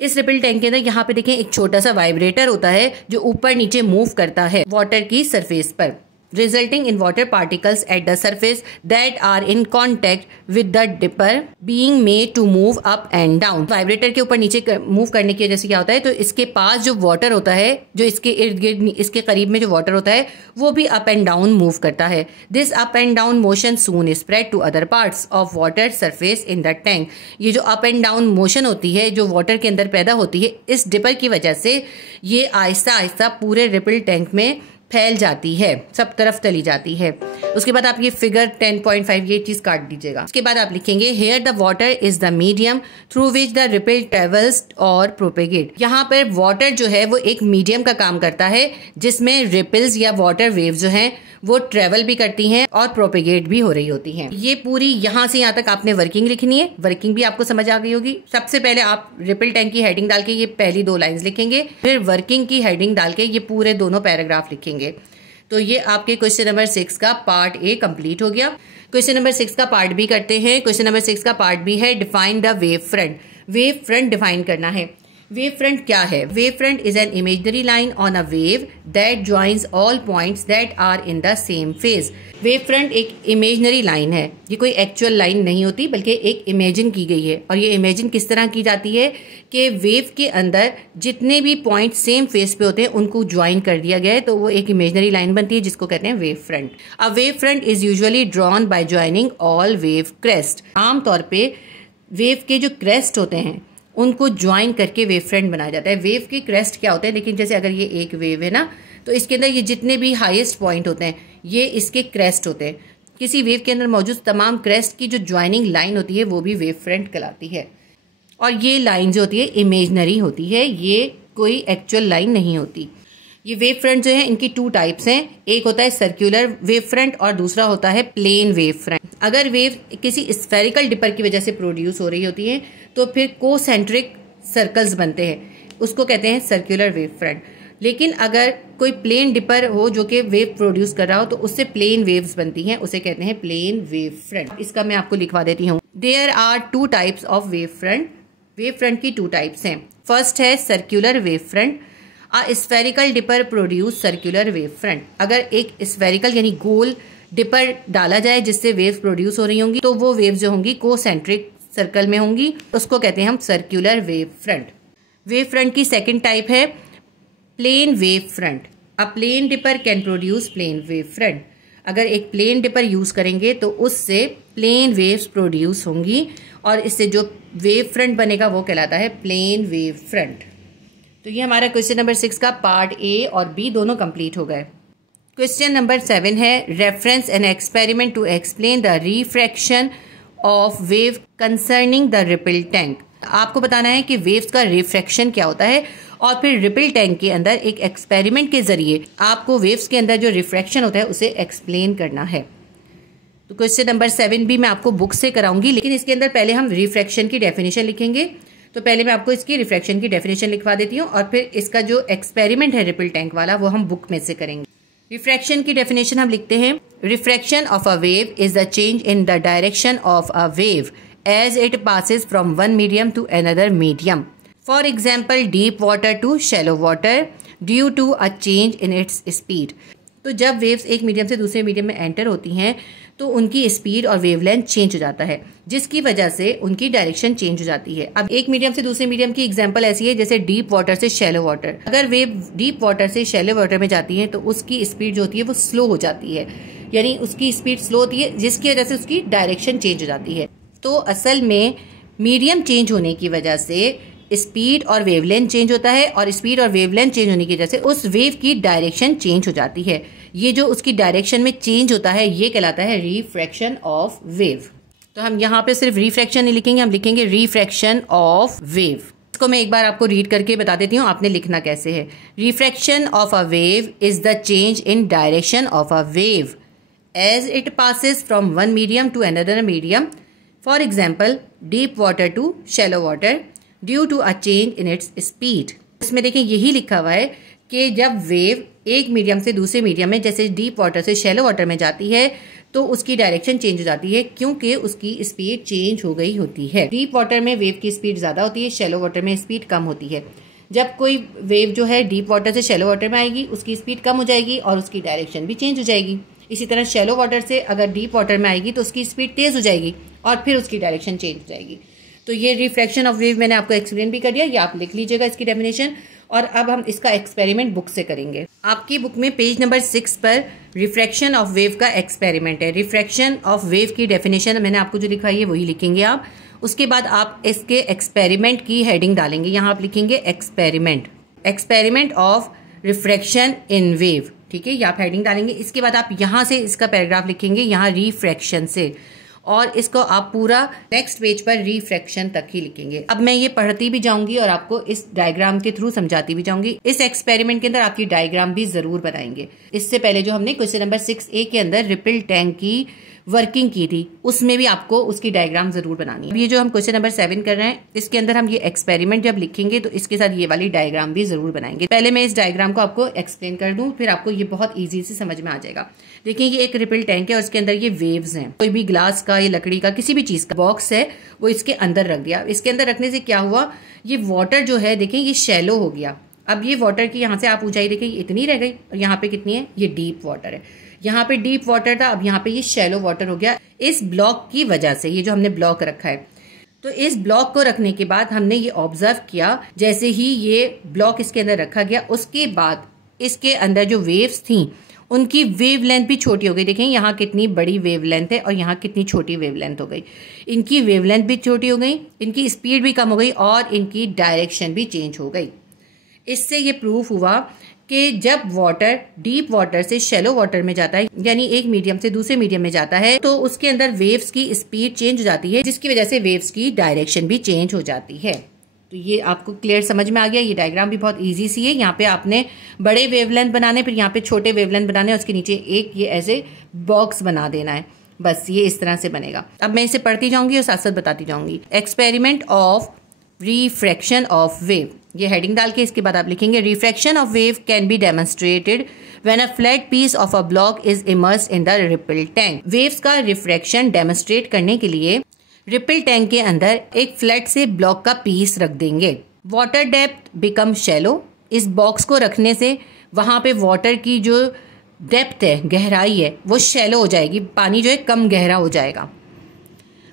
इस रिपल टैंक के अंदर यहाँ पे देखें एक छोटा सा वाइब्रेटर होता है जो ऊपर नीचे मूव करता है वाटर की सरफेस पर। resulting in water particles at the surface that are in contact with the dipper being made to move up and down। Vibrator के ऊपर नीचे मूव करने की वजह से क्या होता है, तो इसके पास जो वाटर होता है, जो इसके इर्द गिर्द इसके करीब में जो वाटर होता है, वो भी अप एंड डाउन मूव करता है। This up and down motion soon spread to other parts of water surface in the tank. ये जो अप एंड डाउन मोशन होती है जो वाटर के अंदर पैदा होती है, इस डिपर की वजह से ये आहिस्ता आहिस्ता पूरे रिपल टैंक में फैल जाती है, सब तरफ चली जाती है। उसके बाद आप ये फिगर 10.5 ये चीज काट दीजिएगा। उसके बाद आप लिखेंगे here the water is the medium through which the ripple travels और प्रोपेगेट। यहाँ पर वाटर जो है वो एक मीडियम का काम करता है जिसमें रिपल्स या वाटर वेव जो हैं वो ट्रेवल भी करती हैं और प्रोपेगेट भी हो रही होती हैं। ये पूरी यहाँ से यहाँ तक आपने वर्किंग लिखनी है। वर्किंग भी आपको समझ आ गई होगी। सबसे पहले आप रिपल टैंक की हेडिंग डाल के ये पहली 2 लाइंस लिखेंगे, फिर वर्किंग की हेडिंग डाल के ये पूरे दोनों पैराग्राफ लिखेंगे। तो ये आपके क्वेश्चन नंबर 6 का पार्ट ए कंप्लीट हो गया। क्वेश्चन नंबर 6 का पार्ट बी करते हैं। क्वेश्चन नंबर 6 का पार्ट बी है define the wave front. Wave front define करना है। वेव फ्रंट क्या है? Wave front is an imaginary line on a wave that joins all points that are in the same phase. Wave front एक imaginary line है, ये कोई actual line नहीं होती बल्कि एक इमेजिन की गई है। और ये इमेजिन किस तरह की जाती है कि वेव के अंदर जितने भी पॉइंट सेम फेस पे होते हैं उनको ज्वाइन कर दिया गया है, तो वो एक इमेजिनरी लाइन बनती है जिसको कहते हैं wave front. A wave front is usually drawn by joining all wave crest. आमतौर पे वेव के जो क्रेस्ट होते हैं उनको ज्वाइन करके वेव फ्रंट बनाया जाता है। वेव के क्रेस्ट क्या होते हैं, लेकिन जैसे अगर ये एक वेव है ना, तो इसके अंदर ये जितने भी हाईएस्ट पॉइंट होते हैं ये इसके क्रेस्ट होते हैं। किसी वेव के अंदर मौजूद तमाम क्रेस्ट की जो ज्वाइनिंग लाइन होती है वो भी वेव फ्रंट कहलाती है। और ये लाइन जो होती है इमेजिनरी होती है, ये कोई एक्चुअल लाइन नहीं होती। ये वेव फ्रंट जो है इनकी 2 टाइप्स हैं। एक होता है सर्कुलर वेव फ्रंट और दूसरा होता है प्लेन वेव फ्रंट। अगर वेव किसी स्फेरिकल डिपर की वजह से प्रोड्यूस हो रही होती है तो फिर कोसेंट्रिक सर्कल्स बनते हैं, उसको कहते हैं सर्कुलर वेव फ्रंट। लेकिन अगर कोई प्लेन डिपर हो जो कि वेव प्रोड्यूस कर रहा हो तो उससे प्लेन वेव्स बनती हैं, उसे कहते हैं प्लेन वेव फ्रंट। इसका मैं आपको लिखवा देती हूँ। There are 2 types of wave front. Wave front की 2 टाइप्स हैं। फर्स्ट है circular wave front. A spherical dipper produce circular wave front. अगर एक स्फेरिकल यानी गोल डिपर डाला जाए जिससे वेव्स प्रोड्यूस हो रही होंगी तो वो वेव्स जो होंगी कोसेंट्रिक सर्कल में होंगी, उसको कहते हैं हम circular wave front. Wave front की सेकंड टाइप है plane wave front. A plane dipper can produce plane wave front. अगर एक प्लेन डिपर यूज करेंगे तो उससे प्लेन वेव्स प्रोड्यूस होंगी और इससे जो वेव फ्रंट बनेगा वो कहलाता है प्लेन वेव फ्रंट। तो ये हमारा क्वेश्चन नंबर 6 का पार्ट ए और बी दोनों कंप्लीट हो गए। क्वेश्चन नंबर 7 है reference an experiment to explain the refraction of wave concerning the ripple tank. आपको बताना है कि वेव्स का रिफ्रैक्शन क्या होता है और फिर रिपल टैंक के अंदर एक एक्सपेरिमेंट के जरिए आपको वेव्स के अंदर जो रिफ्रैक्शन होता है उसे एक्सप्लेन करना है। तो क्वेश्चन नंबर 7 भी मैं आपको बुक से कराऊंगी, लेकिन इसके अंदर पहले हम रिफ्रैक्शन की डेफिनेशन लिखेंगे। तो पहले मैं आपको इसकी रिफ्रैक्शन की डेफिनेशन लिखवा देती हूँ और फिर इसका जो एक्सपेरिमेंट है रिपल टैंक वाला वो हम बुक में से करेंगे। रिफ्रैक्शन की डेफिनेशन हम लिखते हैं refraction of a wave is the change in the direction of a wave as it passes from one medium to another medium. For example deep water to shallow water due to a change in its speed. तो जब waves एक medium से दूसरे medium में enter होती हैं तो उनकी स्पीड और वेवलेंथ चेंज हो जाता है, जिसकी वजह से उनकी डायरेक्शन चेंज हो जाती है। अब एक मीडियम से दूसरे मीडियम की एग्जांपल ऐसी है जैसे डीप वाटर से शैलो वाटर। अगर वेव डीप वाटर से शैलो वाटर में जाती है तो उसकी स्पीड जो होती है वो स्लो हो जाती है, यानी उसकी स्पीड स्लो होती है जिसकी वजह से उसकी डायरेक्शन चेंज हो जाती है। तो असल में मीडियम चेंज होने की वजह से स्पीड और वेवलेंथ चेंज होता है और स्पीड और वेवलेंथ चेंज होने की वजह से उस वेव की डायरेक्शन चेंज हो जाती है। ये जो उसकी डायरेक्शन में चेंज होता है ये कहलाता है रिफ्रैक्शन ऑफ वेव। तो हम यहाँ पे सिर्फ रिफ्रैक्शन नहीं लिखेंगे, हम लिखेंगे रिफ्रैक्शन ऑफ वेव। इसको मैं एक बार आपको रीड करके बता देती हूँ, आपने लिखना कैसे है। Refraction of a wave is the change in direction of a wave as it passes from one medium to another medium. For example deep water to shallow water due to a change in its speed. इसमें देखिए यही लिखा हुआ है कि जब wave एक medium से दूसरे मीडियम में जैसे डीप वाटर से शैलो वाटर में जाती है तो उसकी डायरेक्शन चेंज हो जाती है क्योंकि उसकी स्पीड चेंज हो गई होती है। डीप वाटर में वेव की स्पीड ज्यादा होती है, शैलो वाटर में स्पीड कम होती है। जब कोई वेव जो है डीप वाटर से शैलो वाटर में आएगी उसकी स्पीड कम हो जाएगी और उसकी डायरेक्शन भी चेंज हो जाएगी। इसी तरह शैलो वाटर से अगर डीप वाटर में आएगी तो उसकी स्पीड तेज हो जाएगी और फिर उसकी डायरेक्शन चेंज हो जाएगी। तो ये रिफ्रैक्शन ऑफ वेव मैंने आपको एक्सप्लेन भी कर दिया, ये आप लिख लीजिएगा इसकी डेफिनेशन। और अब हम इसका एक्सपेरिमेंट बुक से करेंगे। आपकी बुक में पेज नंबर 6 पर रिफ्रैक्शन ऑफ वेव का एक्सपेरिमेंट है। रिफ्रैक्शन ऑफ वेव की डेफिनेशन मैंने आपको जो लिखा है वही लिखेंगे आप। उसके बाद आप इसके एक्सपेरिमेंट की हेडिंग डालेंगे, यहाँ आप लिखेंगे experiment of refraction in wave, ठीक है, ये आप हेडिंग डालेंगे। इसके बाद आप यहाँ से इसका पैराग्राफ लिखेंगे, यहाँ रिफ्रैक्शन से, और इसको आप पूरा नेक्स्ट पेज पर रिफ्रैक्शन तक ही लिखेंगे। अब मैं ये पढ़ती भी जाऊंगी और आपको इस डायग्राम के थ्रू समझाती भी जाऊंगी। इस एक्सपेरिमेंट के अंदर आपकी डायग्राम भी जरूर बनाएंगे। इससे पहले जो हमने क्वेश्चन नंबर 6A के अंदर रिपल टैंक की वर्किंग की थी उसमें भी आपको उसकी डायग्राम जरूर बनानी है। अब ये जो हम क्वेश्चन नंबर 7 कर रहे हैं इसके अंदर हम ये एक्सपेरिमेंट जब लिखेंगे तो इसके साथ ये वाली डायग्राम भी जरूर बनाएंगे। पहले मैं इस डायग्राम को आपको एक्सप्लेन कर दूं, फिर आपको ये बहुत ईजी से समझ में आ जाएगा। देखिए ये एक रिपल टैंक है और इसके अंदर ये वेव्स हैं। कोई भी ग्लास का या लकड़ी का किसी भी चीज का बॉक्स है वो इसके अंदर रख दिया। इसके अंदर रखने से क्या हुआ, ये वाटर जो है देखिए ये शैलो हो गया। अब ये वाटर की यहाँ से आप ऊंचाई देखिए इतनी रह गई और यहाँ पे कितनी है, ये डीप वाटर है। यहाँ पे डीप वाटर था, अब यहाँ पे ये शैलो वाटर हो गया इस ब्लॉक की वजह से। ये जो हमने ब्लॉक रखा है, तो इस ब्लॉक को रखने के बाद हमने ये ऑब्जर्व किया, जैसे ही ये ब्लॉक इसके अंदर रखा गया उसके बाद इसके अंदर जो वेव्स थी उनकी वेव लेंथ भी छोटी हो गई। देखें यहाँ कितनी बड़ी वेव लेंथ है और यहाँ कितनी छोटी वेव लेंथ हो गई। इनकी वेव लेंथ भी छोटी हो गई, इनकी स्पीड भी कम हो गई और इनकी डायरेक्शन भी चेंज हो गई। इससे ये प्रूफ हुआ कि जब वाटर डीप वाटर से शैलो वाटर में जाता है, यानी एक मीडियम से दूसरे मीडियम में जाता है, तो उसके अंदर वेव्स की स्पीड चेंज हो जाती है, जिसकी वजह से वेव्स की डायरेक्शन भी चेंज हो जाती है। तो ये आपको क्लियर समझ में आ गया। ये डायग्राम भी बहुत इजी सी है। यहाँ पे आपने बड़े वेवलेंथ बनाने, फिर यहाँ पे छोटे वेवलेंथ बनाने और उसके नीचे एक ये ऐसे बॉक्स बना देना है, बस ये इस तरह से बनेगा। अब मैं इसे पढ़ती जाऊंगी और साथ साथ बताती जाऊंगी। Experiment of refraction of wave, ये हेडिंग डाल के इसके बाद आप लिखेंगे refraction of wave can be demonstrated when a flat piece of a block is immersed in the ripple tank. Waves का रिफ्रैक्शन डेमोन्स्ट्रेट करने के लिए रिपल टैंक के अंदर एक फ्लैट से ब्लॉक का पीस रख देंगे। वाटर डेप्थ बिकम शैलो, इस बॉक्स को रखने से वहां पे वाटर की जो डेप्थ है, गहराई है, वो शैलो हो जाएगी, पानी जो है कम गहरा हो जाएगा।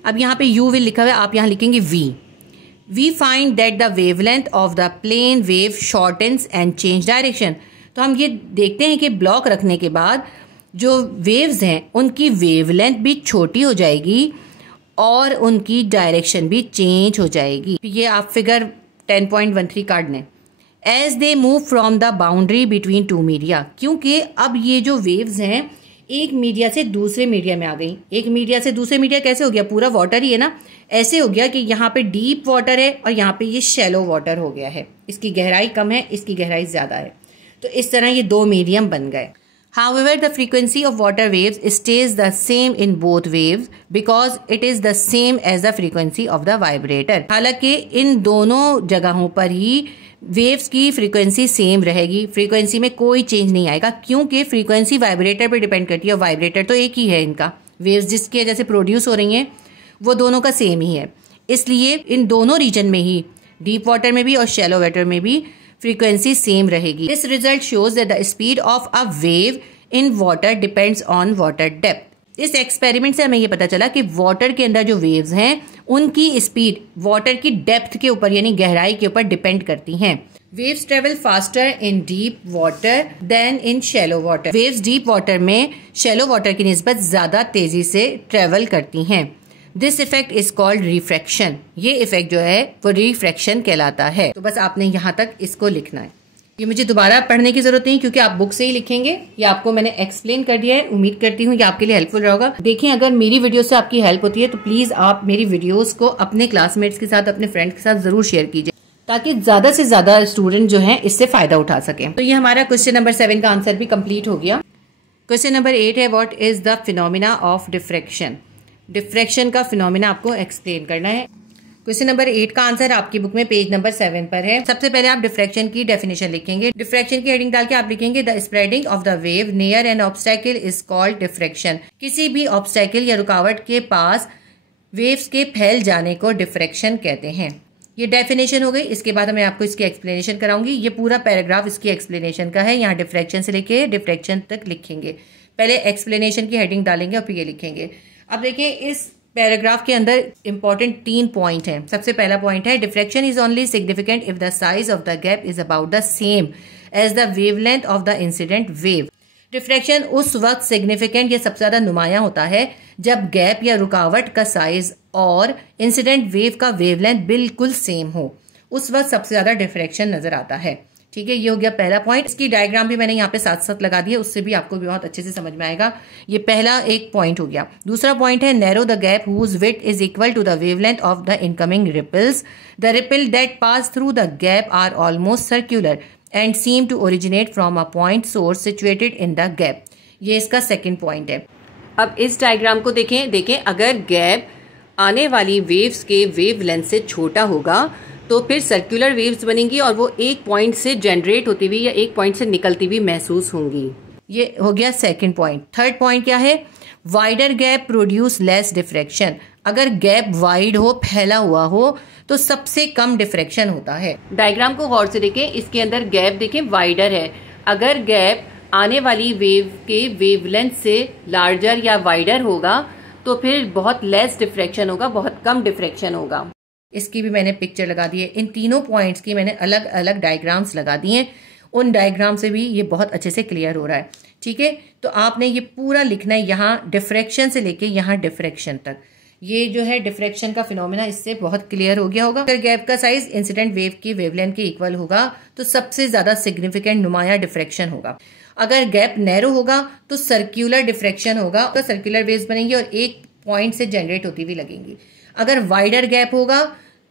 अब यहाँ पे यू विल लिखा हुआ है, आप यहाँ लिखेंगे we. We find that the wavelength of the plane wave shortens and change direction। तो हम ये देखते हैं कि ब्लॉक रखने के बाद जो वेव्स हैं उनकी वेवलेंथ भी छोटी हो जाएगी और उनकी डायरेक्शन भी चेंज हो जाएगी। ये आप फिगर 10.13 काट लें। As they move from the boundary between two media, क्योंकि अब ये जो वेव्स हैं एक मीडिया से दूसरे मीडिया में आ गई। एक मीडिया से दूसरे मीडिया कैसे हो गया, पूरा वाटर ही है ना, ऐसे हो गया कि यहाँ पे डीप वाटर है और यहाँ पे ये शैलो वाटर हो गया है। इसकी गहराई कम है, इसकी गहराई ज्यादा है, तो इस तरह ये दो मीडियम बन गए। However, the frequency of water waves stays the same in both waves because it is the same as the frequency of the vibrator। हालांकि इन दोनों जगहों पर ही वेव्स की फ्रीक्वेंसी सेम रहेगी, फ्रीक्वेंसी में कोई चेंज नहीं आएगा, क्योंकि फ्रीक्वेंसी वाइब्रेटर पर डिपेंड करती है और वाइब्रेटर तो एक ही है। इनका वेव्स जिसकी वजह से प्रोड्यूस हो रही हैं वो दोनों का सेम ही है, इसलिए इन दोनों रीजन में ही, डीप वाटर में भी और शैलो वाटर में भी, फ्रीक्वेंसी सेम रहेगी। This result shows that the speed of a wave in water depends on water depth. इस एक्सपेरिमेंट से हमें ये पता चला कि वाटर के अंदर जो वेव्स हैं उनकी स्पीड वाटर की डेप्थ के ऊपर यानी गहराई के ऊपर डिपेंड करती हैं। Waves travel faster in deep water than in shallow water. Waves deep water में शैलो वाटर की निस्बत ज्यादा तेजी से ट्रेवल करती हैं। This effect is called refraction. ये इफेक्ट जो है वो रिफ्रैक्शन कहलाता है। तो बस आपने यहाँ तक इसको लिखना है। ये मुझे दोबारा पढ़ने की जरूरत नहीं क्योंकि आप बुक से ही लिखेंगे। ये आपको मैंने एक्सप्लेन कर दिया है। उम्मीद करती हूँ ये आपके लिए हेल्पफुल रहेगा। देखें, अगर मेरी वीडियो से आपकी हेल्प होती है तो प्लीज आप मेरी वीडियोस को अपने क्लासमेट्स के साथ, अपने फ्रेंड्स के साथ जरूर शेयर कीजिए ताकि ज्यादा से ज्यादा स्टूडेंट जो है इससे फायदा उठा सके। तो ये हमारा क्वेश्चन नंबर 7 का आंसर भी कंप्लीट हो गया। क्वेश्चन नंबर 8 है, what is the phenomena of diffraction. Diffraction का फिनोमिना आपको एक्सप्लेन करना है। क्वेश्चन नंबर 8 का आंसर आपकी बुक में पेज नंबर 7 पर है। सबसे पहले आप डिफ्रैक्शन की डेफिनेशन लिखेंगे। डिफ्रैक्शन की हेडिंग डाल के आप लिखेंगे the spreading of the wave near N obstacle is called diffraction. किसी भी ऑब्स्टेकल या रुकावट के पास वेव्स के फैल जाने को डिफ्रैक्शन कहते हैं। ये डेफिनेशन हो गई। इसके बाद मैं आपको इसकी एक्सप्लेनेशन कराऊंगी। ये पूरा पैराग्राफ इसकी एक्सप्लेनेशन का है। यहाँ डिफ्रैक्शन से लेके डिफ्रैक्शन तक लिखेंगे। पहले एक्सप्लेनेशन की हेडिंग डालेंगे और फिर ये लिखेंगे। अब देखिए इस पैराग्राफ के अंदर इंपॉर्टेंट 3 पॉइंट हैं। सबसे पहला पॉइंट है diffraction is only significant if the size of the gap is about the same as the wavelength of the incident wave. Diffraction उस वक्त सिग्निफिकेंट या सबसे ज्यादा नुमाया होता है जब गैप या रुकावट का साइज और इंसिडेंट वेव का वेवलेंथ बिल्कुल सेम हो, उस वक्त सबसे ज्यादा डिफ्रैक्शन नजर आता है। ठीक है, ये हो गया पहला पॉइंट। इसकी डायग्राम भी मैंने यहाँ पे साथ साथ लगा दी है, उससे भी आपको भी बहुत अच्छे से समझ में आएगा। ये पहला एक पॉइंट हो गया। दूसरा पॉइंट है narrow the gap whose width is equal to the wavelength of the incoming ripples. The ripple that pass through the gap are almost circular and seem to originate from a point source situated in the gap. ये इसका second point है। अब इस diagram को देखें, अगर gap आने वाली वेव्स के वेव लेंथ से छोटा होगा तो फिर सर्कुलर वेव्स बनेंगी और वो एक पॉइंट से जनरेट होती हुई या एक पॉइंट से निकलती हुई महसूस होंगी। ये हो गया सेकंड पॉइंट। थर्ड पॉइंट क्या है? Wider gap produce less diffraction. अगर गैप वाइड हो, फैला हुआ हो, तो सबसे कम डिफ्रैक्शन होता है। डायग्राम को गौर से देखें, इसके अंदर गैप देखें वाइडर है। अगर गैप आने वाली वेव के वेवलेंथ से लार्जर या वाइडर होगा तो फिर बहुत लेस डिफ्रैक्शन होगा, बहुत कम डिफ्रैक्शन होगा। इसकी भी मैंने पिक्चर लगा दी है। इन तीनों पॉइंट्स की मैंने अलग अलग डायग्राम्स लगा दी हैं। उन डायग्राम से भी ये बहुत अच्छे से क्लियर हो रहा है। ठीक है, तो आपने ये पूरा लिखना है, यहाँ डिफ्रैक्शन से लेके यहाँ डिफ्रैक्शन तक। ये जो है डिफ्रैक्शन का फिनोमेना इससे बहुत क्लियर हो गया होगा। अगर गैप का साइज इंसिडेंट वेव की वेवलेंथ के इक्वल होगा तो सबसे ज्यादा सिग्निफिकेंट नुमाया डिफ्रैक्शन होगा। अगर गैप नैरो होगा तो सर्क्यूलर डिफ्रैक्शन होगा, तो सर्क्यूलर वेव्स बनेंगी और एक पॉइंट से जनरेट होती हुई लगेंगी। अगर वाइडर गैप होगा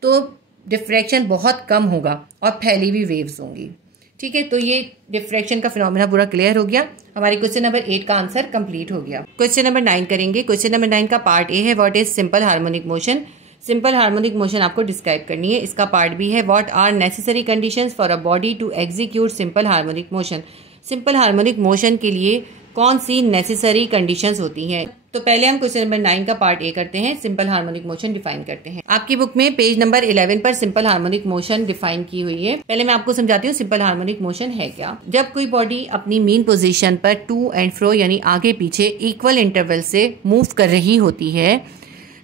तो डिफ्रैक्शन बहुत कम होगा और फैली हुई वेव्स होंगी। ठीक है, तो ये डिफ्रैक्शन का फिनोमेना पूरा क्लियर हो गया। हमारे क्वेश्चन नंबर 8 का आंसर कंप्लीट हो गया। क्वेश्चन नंबर 9 करेंगे। क्वेश्चन नंबर 9 का पार्ट ए है what is simple harmonic motion. Simple harmonic motion आपको डिस्क्राइब करनी है। इसका पार्ट बी है what are necessary conditions for a body to execute simple harmonic motion. Simple harmonic motion के लिए कौन सी नेसेसरी कंडीशंस होती हैं। तो पहले हम क्वेश्चन नंबर 9 का पार्ट ए करते हैं, सिंपल हार्मोनिक मोशन डिफाइन करते हैं। आपकी बुक में पेज नंबर 11 पर सिंपल हार्मोनिक मोशन डिफाइन की हुई है। पहले मैं आपको समझाती हूँ सिंपल हार्मोनिक मोशन है क्या। जब कोई बॉडी अपनी मीन पोजीशन पर टू एंड फ्रो यानी आगे पीछे इक्वल इंटरवल से मूव कर रही होती है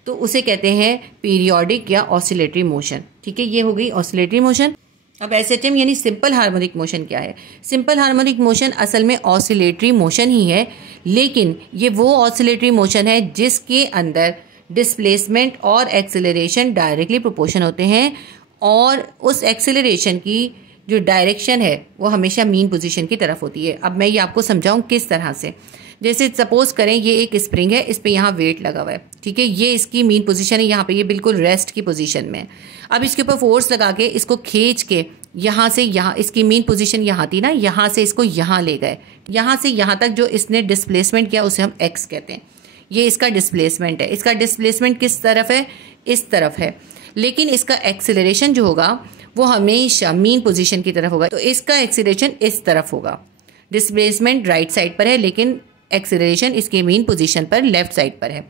तो उसे कहते हैं पीरियोडिक या ऑसिलेटरी मोशन। ठीक है, ये हो गई ऑसिलेटरी मोशन। अब एसएचएम यानी सिंपल हार्मोनिक मोशन क्या है? सिंपल हार्मोनिक मोशन असल में ऑसिलेटरी मोशन ही है, लेकिन ये वो ऑसिलेटरी मोशन है जिसके अंदर डिस्प्लेसमेंट और एक्सेलरेशन डायरेक्टली प्रोपोर्शन होते हैं और उस एक्सेलरेशन की जो डायरेक्शन है वो हमेशा मीन पोजीशन की तरफ होती है। अब मैं ये आपको समझाऊं किस तरह से। जैसे सपोज करें ये एक स्प्रिंग है, इस पे यहाँ वेट लगा हुआ है। ठीक है, ये इसकी मीन पोजीशन है, यहाँ पे ये बिल्कुल रेस्ट की पोजीशन में। अब इसके ऊपर फोर्स लगा के इसको खींच के यहाँ से यहाँ, इसकी मीन पोजीशन यहाँ थी ना, यहाँ से इसको यहाँ ले गए। यहाँ से यहाँ तक जो इसने डिस्प्लेसमेंट किया उसे हम एक्स कहते हैं। ये इसका डिस्प्लेसमेंट है। इसका डिस्प्लेसमेंट किस तरफ है? इस तरफ है। लेकिन इसका एक्सेलरेशन जो होगा वो हमेशा मीन पोजीशन की तरफ होगा। तो इसका एक्सेलरेशन इस तरफ होगा। डिस्प्लेसमेंट राइट साइड पर है लेकिन एक्सेलरेशन इसके मीन पोजीशन पर लेफ्ट साइड पर है।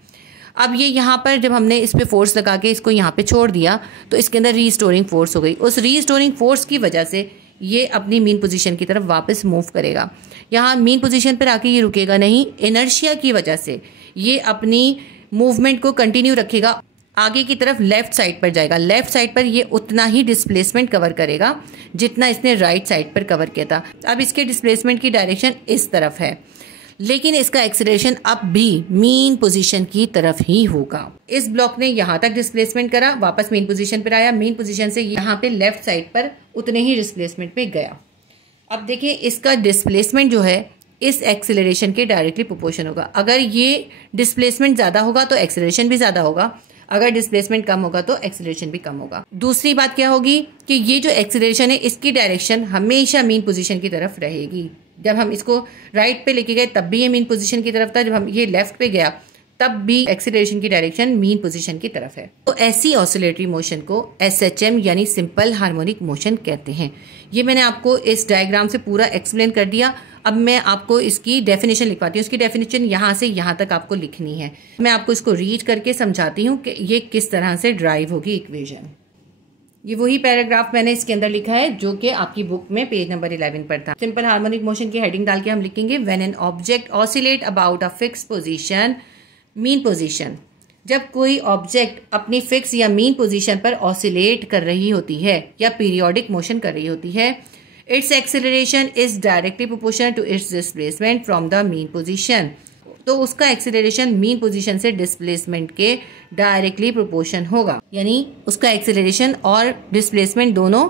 अब ये यहाँ पर जब हमने इस पे फोर्स लगा के इसको यहाँ पे छोड़ दिया तो इसके अंदर रीस्टोरिंग फोर्स हो गई। उस रीस्टोरिंग फोर्स की वजह से ये अपनी मीन पोजीशन की तरफ वापस मूव करेगा। यहाँ मीन पोजीशन पर आके ये रुकेगा नहीं, इनर्शिया की वजह से ये अपनी मूवमेंट को कंटिन्यू रखेगा, आगे की तरफ लेफ्ट साइड पर जाएगा। लेफ्ट साइड पर ये उतना ही डिस्प्लेसमेंट कवर करेगा जितना इसने राइट साइड पर कवर किया था। अब इसके डिस्प्लेसमेंट की डायरेक्शन इस तरफ है, लेकिन इसका एक्सेलरेशन अब भी मीन पोजीशन की तरफ ही होगा। इस ब्लॉक ने यहाँ तक डिस्प्लेसमेंट करा, वापस मीन पोजीशन पर आया, मीन पोजीशन से यहाँ पे लेफ्ट साइड पर उतने ही डिस्प्लेसमेंट पे गया। अब देखिए इसका डिस्प्लेसमेंट जो है इस एक्सेलरेशन के डायरेक्टली प्रोपोर्शन होगा। अगर ये डिस्प्लेसमेंट ज्यादा होगा तो एक्सेलरेशन भी ज्यादा होगा, अगर डिस्प्लेसमेंट कम होगा तो एक्सेलरेशन भी कम होगा। दूसरी बात क्या होगी कि ये जो एक्सेलरेशन है इसकी डायरेक्शन हमेशा मीन पोजीशन की तरफ रहेगी। जब हम इसको राइट पे लेके गए तब भी ये मीन पोजीशन की तरफ था, जब हम ये लेफ्ट पे गया तब भी एक्सेलरेशन की डायरेक्शन मीन पोजीशन की तरफ है। तो ऐसी ऑसिलेटरी मोशन को एसएचएम यानी सिंपल हार्मोनिक मोशन कहते हैं। ये मैंने आपको इस डायग्राम से पूरा एक्सप्लेन कर दिया। अब मैं आपको इसकी डेफिनेशन लिखवाती हूँ। इसकी डेफिनेशन यहाँ से यहाँ तक आपको लिखनी है। मैं आपको इसको रीड करके समझाती हूँ कि ये किस तरह से ड्राइव होगी इक्वेशन। ये वही पैराग्राफ मैंने इसके अंदर लिखा है जो कि आपकी बुक में पेज नंबर 11 पर था। सिंपल हार्मोनिक मोशन की हेडिंग डाल के हम लिखेंगे when an object oscillate about a fix position mean position. जब कोई ऑब्जेक्ट अपनी फिक्स या मीन पोजीशन पर ऑसिलेट कर रही होती है या पीरियोडिक मोशन कर रही होती है, its acceleration is directly proportional to its displacement from the mean position. तो उसका एक्सेलरेशन मीन पोजीशन से डिस्प्लेसमेंट के डायरेक्टली प्रोपोर्शन होगा, यानी उसका एक्सेलरेशन और डिस्प्लेसमेंट दोनों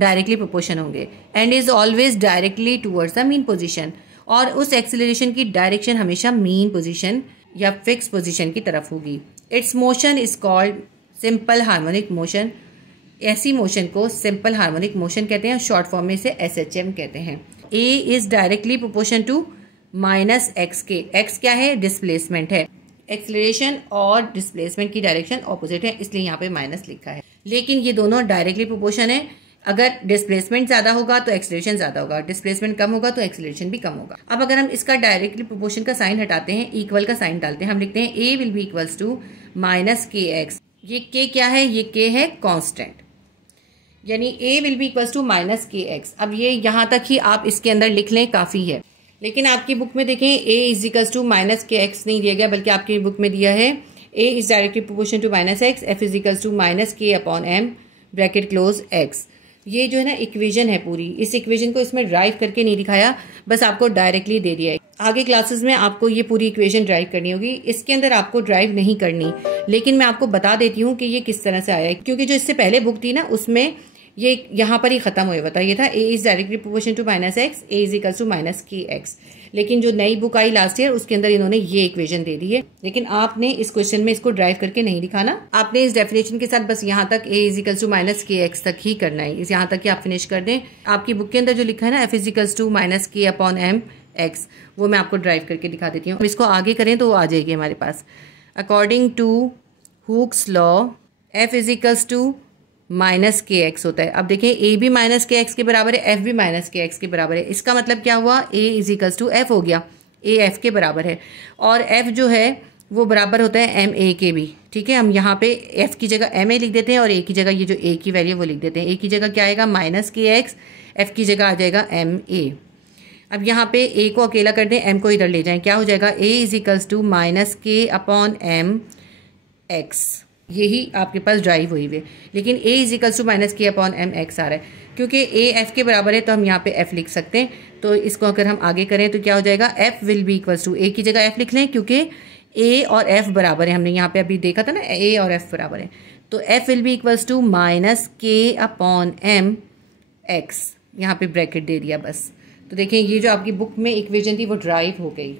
डायरेक्टली प्रोपोर्शन होंगे। And is always directly towards the mean position, और उस एक्सेलरेशन की डायरेक्शन हमेशा मीन पोजीशन या फिक्स पोजीशन की तरफ होगी। Its motion is called simple harmonic motion. ऐसी मोशन को सिंपल हार्मोनिक मोशन कहते हैं, शॉर्ट फॉर्म में इसे SHM कहते हैं। A is directly proportion to minus X के। एक्स क्या है? डिस्प्लेसमेंट है। एक्सेलरेशन और डिस्प्लेसमेंट की डायरेक्शन ऑपोजिट है, इसलिए यहाँ पे माइनस लिखा है। लेकिन ये दोनों डायरेक्टली प्रोपोर्शन है। अगर डिस्प्लेसमेंट ज्यादा होगा तो एक्सेलरेशन ज्यादा होगा, डिस्प्लेसमेंट कम होगा तो एक्सेलरेशन भी कम होगा। अब अगर हम इसका डायरेक्टली प्रोपोर्शन का साइन हटाते हैं, इक्वल का साइन डालते हैं, हम लिखते हैं A will be equals to minus K X. ये के क्या है? ये के है कांस्टेंट, यानी A will be equals to minus K X. अब ये यहाँ तक ही आप इसके अंदर लिख लें, काफी है। लेकिन आपकी बुक में देखें A is equals to minus K X नहीं दिया गया, बल्कि आपकी बुक में दिया है A is directly proportion to minus X, F is equals to minus K upon M bracket close X. ये जो है ना इक्वेशन है पूरी, इस इक्वेशन को इसमें ड्राइव करके नहीं दिखाया, बस आपको डायरेक्टली दे दिया है। आगे क्लासेस में आपको ये पूरी इक्वेशन ड्राइव करनी होगी, इसके अंदर आपको ड्राइव नहीं करनी, लेकिन मैं आपको बता देती हूँ कि ये किस तरह से आया है, क्योंकि जो इससे पहले बुक थी ना उसमें ये यहाँ पर ही खत्म हुआ था। ये था A is directly proportion to minus X, A is equals to minus K X. लेकिन जो नई बुक आई लास्ट ईयर उसके अंदर इन्होंने ये इक्वेशन दे दी है, लेकिन आपने इस क्वेश्चन में इसको ड्राइव करके नहीं दिखाना। आपने इस डेफिनेशन के साथ बस यहाँ तक ए is equals to minus K x तक ही करना है, इस यहाँ तक ही आप फिनिश कर दें। आपकी बुक के अंदर जो लिखा है ना F is equals to minus K upon M X, वो मैं आपको ड्राइव करके दिखा देती हूँ। इसको आगे करें तो वो आ जाएगी हमारे पास। According to Hooke's law F is equals to minus K X होता है। अब देखिए ए भी माइनस के एक्स के बराबर है, एफ भी माइनस के एक्स के बराबर है। इसका मतलब क्या हुआ? ए इज इक्वल्स टू एफ हो गया, ए एफ के बराबर है, और एफ जो है वो बराबर होता है एम ए के भी। ठीक है, हम यहाँ पे एफ की जगह एम ए लिख देते हैं और ए की जगह ये जो ए की वैल्यू वो लिख देते हैं। ए की जगह क्या आएगा? माइनस के एक्स, एफ की जगह आ जाएगा एम ए। अब यहाँ पे ए को अकेला कर दें, एम को इधर ले जाएं, क्या हो जाएगा? ए is equals to minus K upon M x. यही आपके पास ड्राइव हुई हुई, लेकिन ए is equals to minus K upon M x आ रहा है, क्योंकि ए एफ के बराबर है तो हम यहाँ पे एफ लिख सकते हैं। तो इसको अगर हम आगे करें तो क्या हो जाएगा? F will be equals to, A की जगह एफ लिख लें क्योंकि ए और एफ बराबर है। हमने यहाँ पे अभी देखा था ना ए और एफ बराबर है, तो F will be equals to minus K upon M X, यहाँ पे ब्रैकेट दे दिया बस। तो देखें ये जो आपकी बुक में इक्वेशन थी वो ड्राइव हो गई।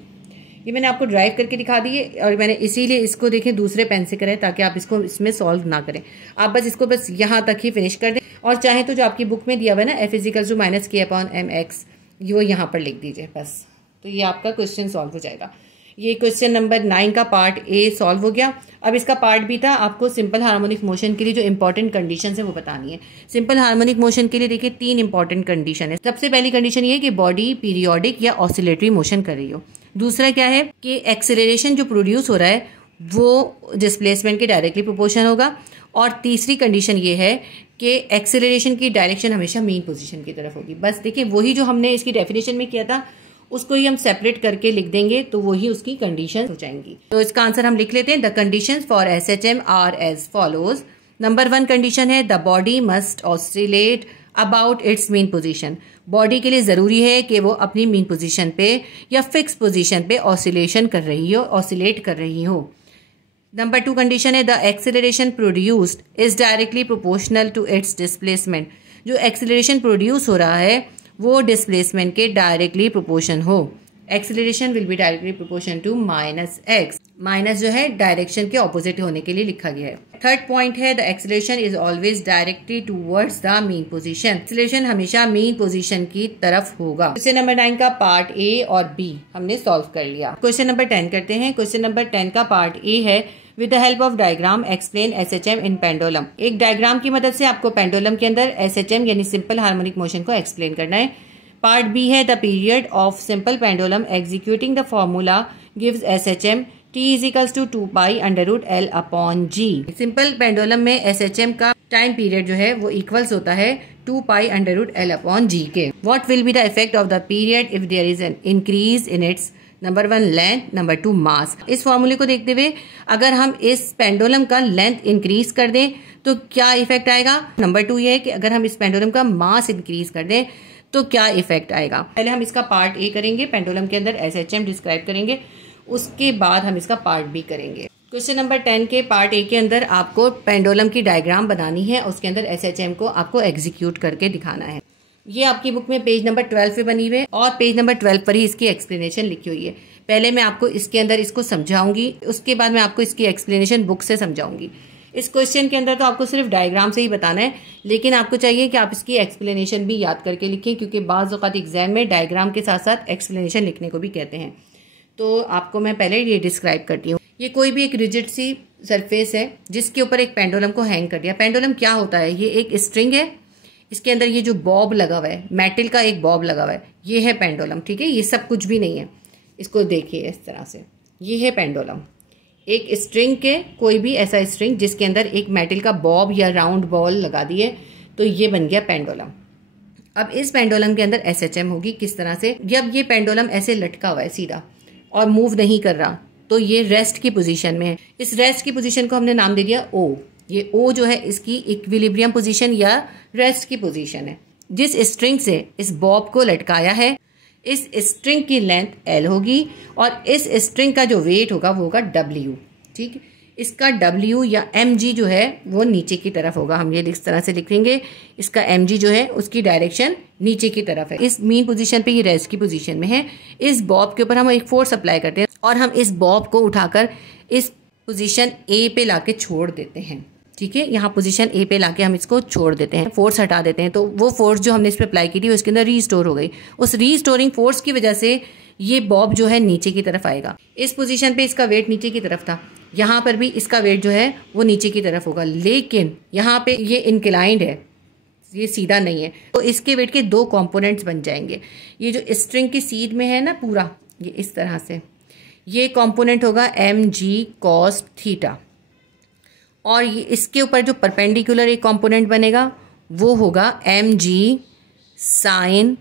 ये मैंने आपको ड्राइव करके दिखा दी है, और मैंने इसीलिए इसको देखें दूसरे पेन से करें ताकि आप इसको इसमें सॉल्व ना करें। आप बस इसको बस यहाँ तक ही फिनिश कर दें, और चाहे तो जो आपकी बुक में दिया हुआ है ना F equals to minus K upon M X, वो यहाँ पर लिख दीजिए बस। तो ये आपका क्वेश्चन सॉल्व हो जाएगा। ये क्वेश्चन नंबर 9 का पार्ट ए सॉल्व हो गया। अब इसका पार्ट बी था, आपको सिंपल हार्मोनिक मोशन के लिए जो इंपॉर्टेंट कंडीशन है वो बतानी है। सिंपल हार्मोनिक मोशन के लिए देखिए 3 इंपॉर्टेंट कंडीशन है। सबसे पहली कंडीशन ये है कि बॉडी पीरियोडिक या ऑसिलेटरी मोशन कर रही हो। दूसरा क्या है कि एक्सेलरेशन जो प्रोड्यूस हो रहा है वो डिस्प्लेसमेंट के डायरेक्टली प्रोपोर्शन होगा। और तीसरी कंडीशन ये है कि एक्सेलरेशन की डायरेक्शन हमेशा मेन पोजीशन की तरफ होगी। बस देखिए वही जो हमने इसकी डेफिनेशन में किया था उसको ही हम सेपरेट करके लिख देंगे तो वही उसकी कंडीशन हो जाएंगी। तो इसका आंसर हम लिख लेते हैं। The conditions for SHM are as follows. Number 1 condition है the body must oscillate about its mean position. Body के लिए जरूरी है कि वो अपनी मेन पोजीशन पे या फिक्स पोजीशन पे ऑसिलेशन कर रही हो, ऑसिलेट कर रही हो। नंबर 2 कंडीशन है the acceleration produced is directly proportional to its displacement. जो एक्सेलरेशन प्रोड्यूस हो रहा है वो डिस्प्लेसमेंट के डायरेक्टली प्रोपोर्शन हो। Acceleration will be directly proportion to minus X. Minus जो है डायरेक्शन के ऑपोजिट होने के लिए लिखा गया है। थर्ड पॉइंट है the acceleration is always directly towards the mean position. Acceleration हमेशा मेन पोजीशन की तरफ होगा। क्वेश्चन नंबर 9 का पार्ट ए और बी हमने सॉल्व कर लिया। क्वेश्चन नंबर 10 करते हैं। क्वेश्चन नंबर 10 का पार्ट ए है with the help of diagram explain SHM in pendulum. एक डायग्राम की मदद से आपको पेंडुलम के अंदर SHM यानी सिंपल हार्मोनिक मोशन को एक्सप्लेन करना है। पार्ट बी है the period of simple pendulum executing the formula gives SHM T is equals to 2 pi under root L upon G। Simple pendulum में SHM का time period जो है वो equals होता है 2 pi under root L upon G के। What will be the effect of the period if there is an increase in its number 1 length, number 2 mass. इस फॉर्मूले को देखते हुए अगर हम इस पेंडुलम का लेंथ इंक्रीज कर दें तो क्या इफेक्ट आएगा। नंबर 2 ये है कि अगर हम इस पेंडुलम का मास इंक्रीज कर दें तो क्या इफेक्ट आएगा। पहले हम इसका पार्ट ए करेंगे, पेंडुलम के अंदर SHM डिस्क्राइब करेंगे, उसके बाद हम इसका पार्ट बी करेंगे। क्वेश्चन नंबर 10 के पार्ट ए के अंदर आपको पेंडुलम की डायग्राम बनानी है, उसके अंदर SHM को आपको एग्जीक्यूट करके दिखाना है। ये आपकी बुक में पेज नंबर 12 पे बनी हुई है और पेज नंबर 12 पर ही इसकी एक्सप्लेनेशन लिखी हुई है। पहले मैं आपको इसके अंदर इसको समझाऊंगी, उसके बाद मैं आपको इसकी एक्सप्लेनेशन बुक से समझाऊंगी। इस क्वेश्चन के अंदर तो आपको सिर्फ डायग्राम से ही बताना है, लेकिन आपको चाहिए कि आप इसकी एक्सप्लेनेशन भी याद करके लिखें, क्योंकि बाज़ औक़ात एग्जाम में डायग्राम के साथ साथ एक्सप्लेनेशन लिखने को भी कहते हैं। तो आपको मैं पहले ये डिस्क्राइब करती हूँ। ये कोई भी एक रिजिड सी सरफेस है जिसके ऊपर एक पेंडुलम को हैंग कर दिया। पेंडुलम क्या होता है, ये एक स्ट्रिंग है, इसके अंदर ये जो बॉब लगा हुआ है, मेटल का एक बॉब लगा हुआ है, ये है पेंडुलम। ठीक है, ये सब कुछ भी नहीं है। इसको देखिए इस तरह से, ये है पेंडुलम। एक स्ट्रिंग के, कोई भी ऐसा स्ट्रिंग जिसके अंदर एक मेटल का बॉब या राउंड बॉल लगा दिए तो ये बन गया पेंडुलम। अब इस पेंडुलम के अंदर SHM होगी किस तरह से, जब ये पेंडुलम ऐसे लटका हुआ है सीधा और मूव नहीं कर रहा तो ये रेस्ट की पोजीशन में है। इस रेस्ट की पोजीशन को हमने नाम दे दिया O। ये O जो है इसकी इक्विलिब्रियम पोजीशन या रेस्ट की पोजीशन है। जिस स्ट्रिंग से इस बॉब को लटकाया है, इस स्ट्रिंग की लेंथ L होगी और इस स्ट्रिंग का जो वेट होगा वो होगा W। ठीक, इसका W या mg जो है वो नीचे की तरफ होगा। हम ये इस तरह से लिखेंगे, इसका mg जो है उसकी डायरेक्शन नीचे की तरफ है। इस मीन पोजीशन पे ये रेस्ट की पोजीशन में है। इस बॉब के ऊपर हम एक फोर्स अप्लाई करते हैं और हम इस बॉब को उठाकर इस पोजीशन A पे लाके छोड़ देते हैं। ठीक है, यहाँ पोजीशन A पे लाके हम इसको छोड़ देते हैं, फोर्स हटा देते हैं, तो वो फोर्स जो हमने इस पे अप्लाई की थी उसके अंदर रीस्टोर हो गई। उस रीस्टोरिंग फोर्स की वजह से ये बॉब जो है नीचे की तरफ आएगा। इस पोजीशन पे इसका वेट नीचे की तरफ था, यहाँ पर भी इसका वेट जो है वो नीचे की तरफ होगा, लेकिन यहाँ पे ये इंक्लाइंड है, ये सीधा नहीं है, तो इसके वेट के 2 कंपोनेंट्स बन जाएंगे। ये जो स्ट्रिंग की सीध में है ना पूरा, ये इस तरह से, ये कंपोनेंट होगा mg cos थीटा, और ये इसके ऊपर जो परपेंडिकुलर एक कंपोनेंट बनेगा वो होगा mg sin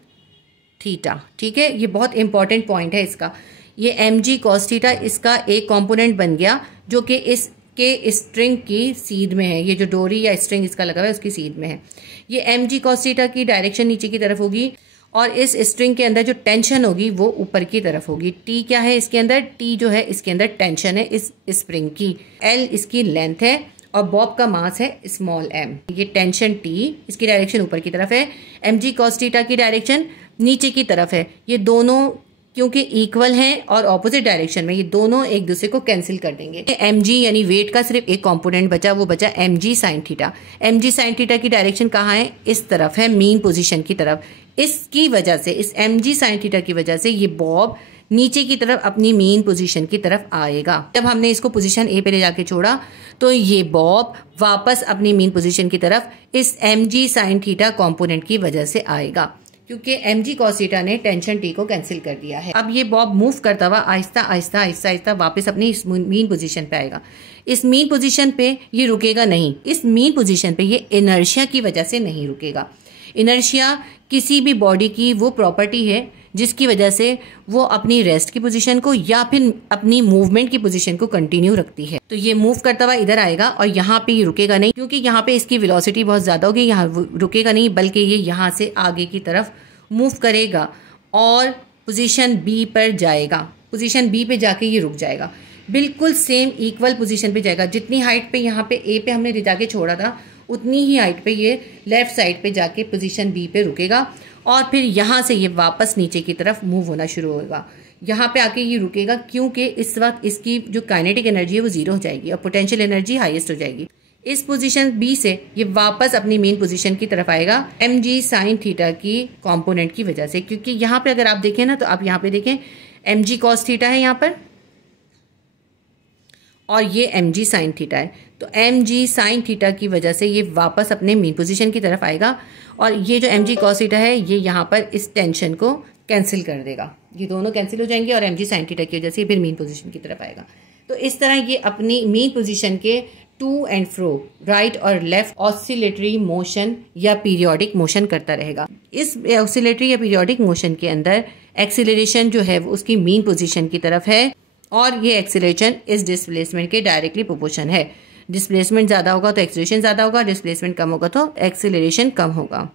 थीटा। ठीक है, ये बहुत इंपॉर्टेंट पॉइंट है इसका। ये mg cos थीटा इसका एक कंपोनेंट बन गया जो कि इसके स्ट्रिंग की सीध में है। ये जो डोरी या स्ट्रिंग इसका लगा हुआ है उसकी सीध में है। ये mg cos थीटा की डायरेक्शन नीचे की तरफ होगी और इस स्ट्रिंग के अंदर जो टेंशन होगी वो ऊपर की तरफ होगी। T क्या है इसके अंदर, T जो है इसके अंदर टेंशन है इस स्प्रिंग की, L इसकी लेंथ है और बॉब का मास है स्मॉल m। ये टेंशन T, इसकी डायरेक्शन ऊपर की तरफ है, mg cos थीटा की डायरेक्शन नीचे की तरफ है। ये दोनों क्योंकि इक्वल हैं और ऑपोजिट डायरेक्शन में, ये दोनों एक दूसरे को कैंसिल कर देंगे। mg यानी वेट का सिर्फ एक कंपोनेंट बचा, वो बचा mg sin theta. mg sin theta की डायरेक्शन कहाँ है, इस तरफ है, मीन पोजीशन की तरफ। इसकी वजह से, इस mg sin थीटा की वजह से ये बॉब नीचे की तरफ अपनी मीन पोजीशन की तरफ आएगा। जब हमने इसको पोजीशन A पे ले जाके छोड़ा तो ये बॉब वापस अपनी मीन पोजीशन की तरफ इस mg sin थीटा कंपोनेंट की वजह से आएगा, क्योंकि mg cos थीटा ने टेंशन T को कैंसिल कर दिया है। अब ये बॉब मूव करता हुआ आहिस्ता आहिस्ता आहिस्ता आहिस्ता वापस अपनी इस मीन पोजीशन पे आएगा। इस मीन पोजीशन पे ये रुकेगा नहीं, इस मीन पोजीशन पे ये इनर्शिया की वजह से नहीं रुकेगा। इनर्शिया किसी भी बॉडी की वो प्रॉपर्टी है जिसकी वजह से वो अपनी रेस्ट की पोजीशन को या फिर अपनी मूवमेंट की पोजीशन को कंटिन्यू रखती है। तो ये मूव करता हुआ इधर आएगा और यहाँ पे ये रुकेगा नहीं, क्योंकि यहाँ पे इसकी वेलोसिटी बहुत ज़्यादा होगी। यहाँ रुकेगा नहीं, बल्कि ये यहाँ से आगे की तरफ मूव करेगा और पोजीशन B पर जाएगा। पोजीशन B पे जाके ये रुक जाएगा, बिल्कुल सेम इक्वल पोजीशन पे जाएगा। जितनी हाइट पे यहाँ पे A पे हमने ले जाके छोड़ा था, उतनी ही हाइट पे ये लेफ्ट साइड पे जाके पोजीशन B पे रुकेगा और फिर यहाँ से ये वापस नीचे की तरफ मूव होना शुरू होगा। यहाँ पे आके ये रुकेगा क्योंकि इस वक्त इसकी जो काइनेटिक एनर्जी है वो 0 हो जाएगी और पोटेंशियल एनर्जी हाईएस्ट हो जाएगी। इस पोजीशन B से ये वापस अपनी मेन पोजीशन की तरफ आएगा mg sin थीटा की कंपोनेंट की वजह से, क्योंकि यहाँ पे अगर आप देखें ना, तो आप यहाँ पे देखें mg cos थीटा है यहाँ पर और ये mg sin थीटा है। तो mg sin थीटा की वजह से ये वापस अपने मेन पोजीशन की तरफ आएगा और ये जो mg cos थीटा है ये यहाँ पर इस टेंशन को कैंसिल कर देगा। ये दोनों कैंसिल हो जाएंगे और mg sin थीटा की वजह से फिर मेन पोजीशन की तरफ आएगा। तो इस तरह ये अपनी मेन पोजीशन के टू एंड फ्रो, राइट और लेफ्ट ऑसिलेटरी मोशन या पीरियोडिक मोशन करता रहेगा। इस ऑसिलेटरी या पीरियोडिक मोशन के अंदर एक्सीलरेशन जो है वो उसकी मीन पोजीशन की तरफ है और ये एक्सीलरेशन इस डिस्प्लेसमेंट के डायरेक्टली प्रोपोर्शन है। डिस्प्लेसमेंट ज़्यादा होगा तो एक्सीलरेशन ज़्यादा होगा, डिस्प्लेसमेंट कम होगा तो एक्सीलरेशन कम होगा।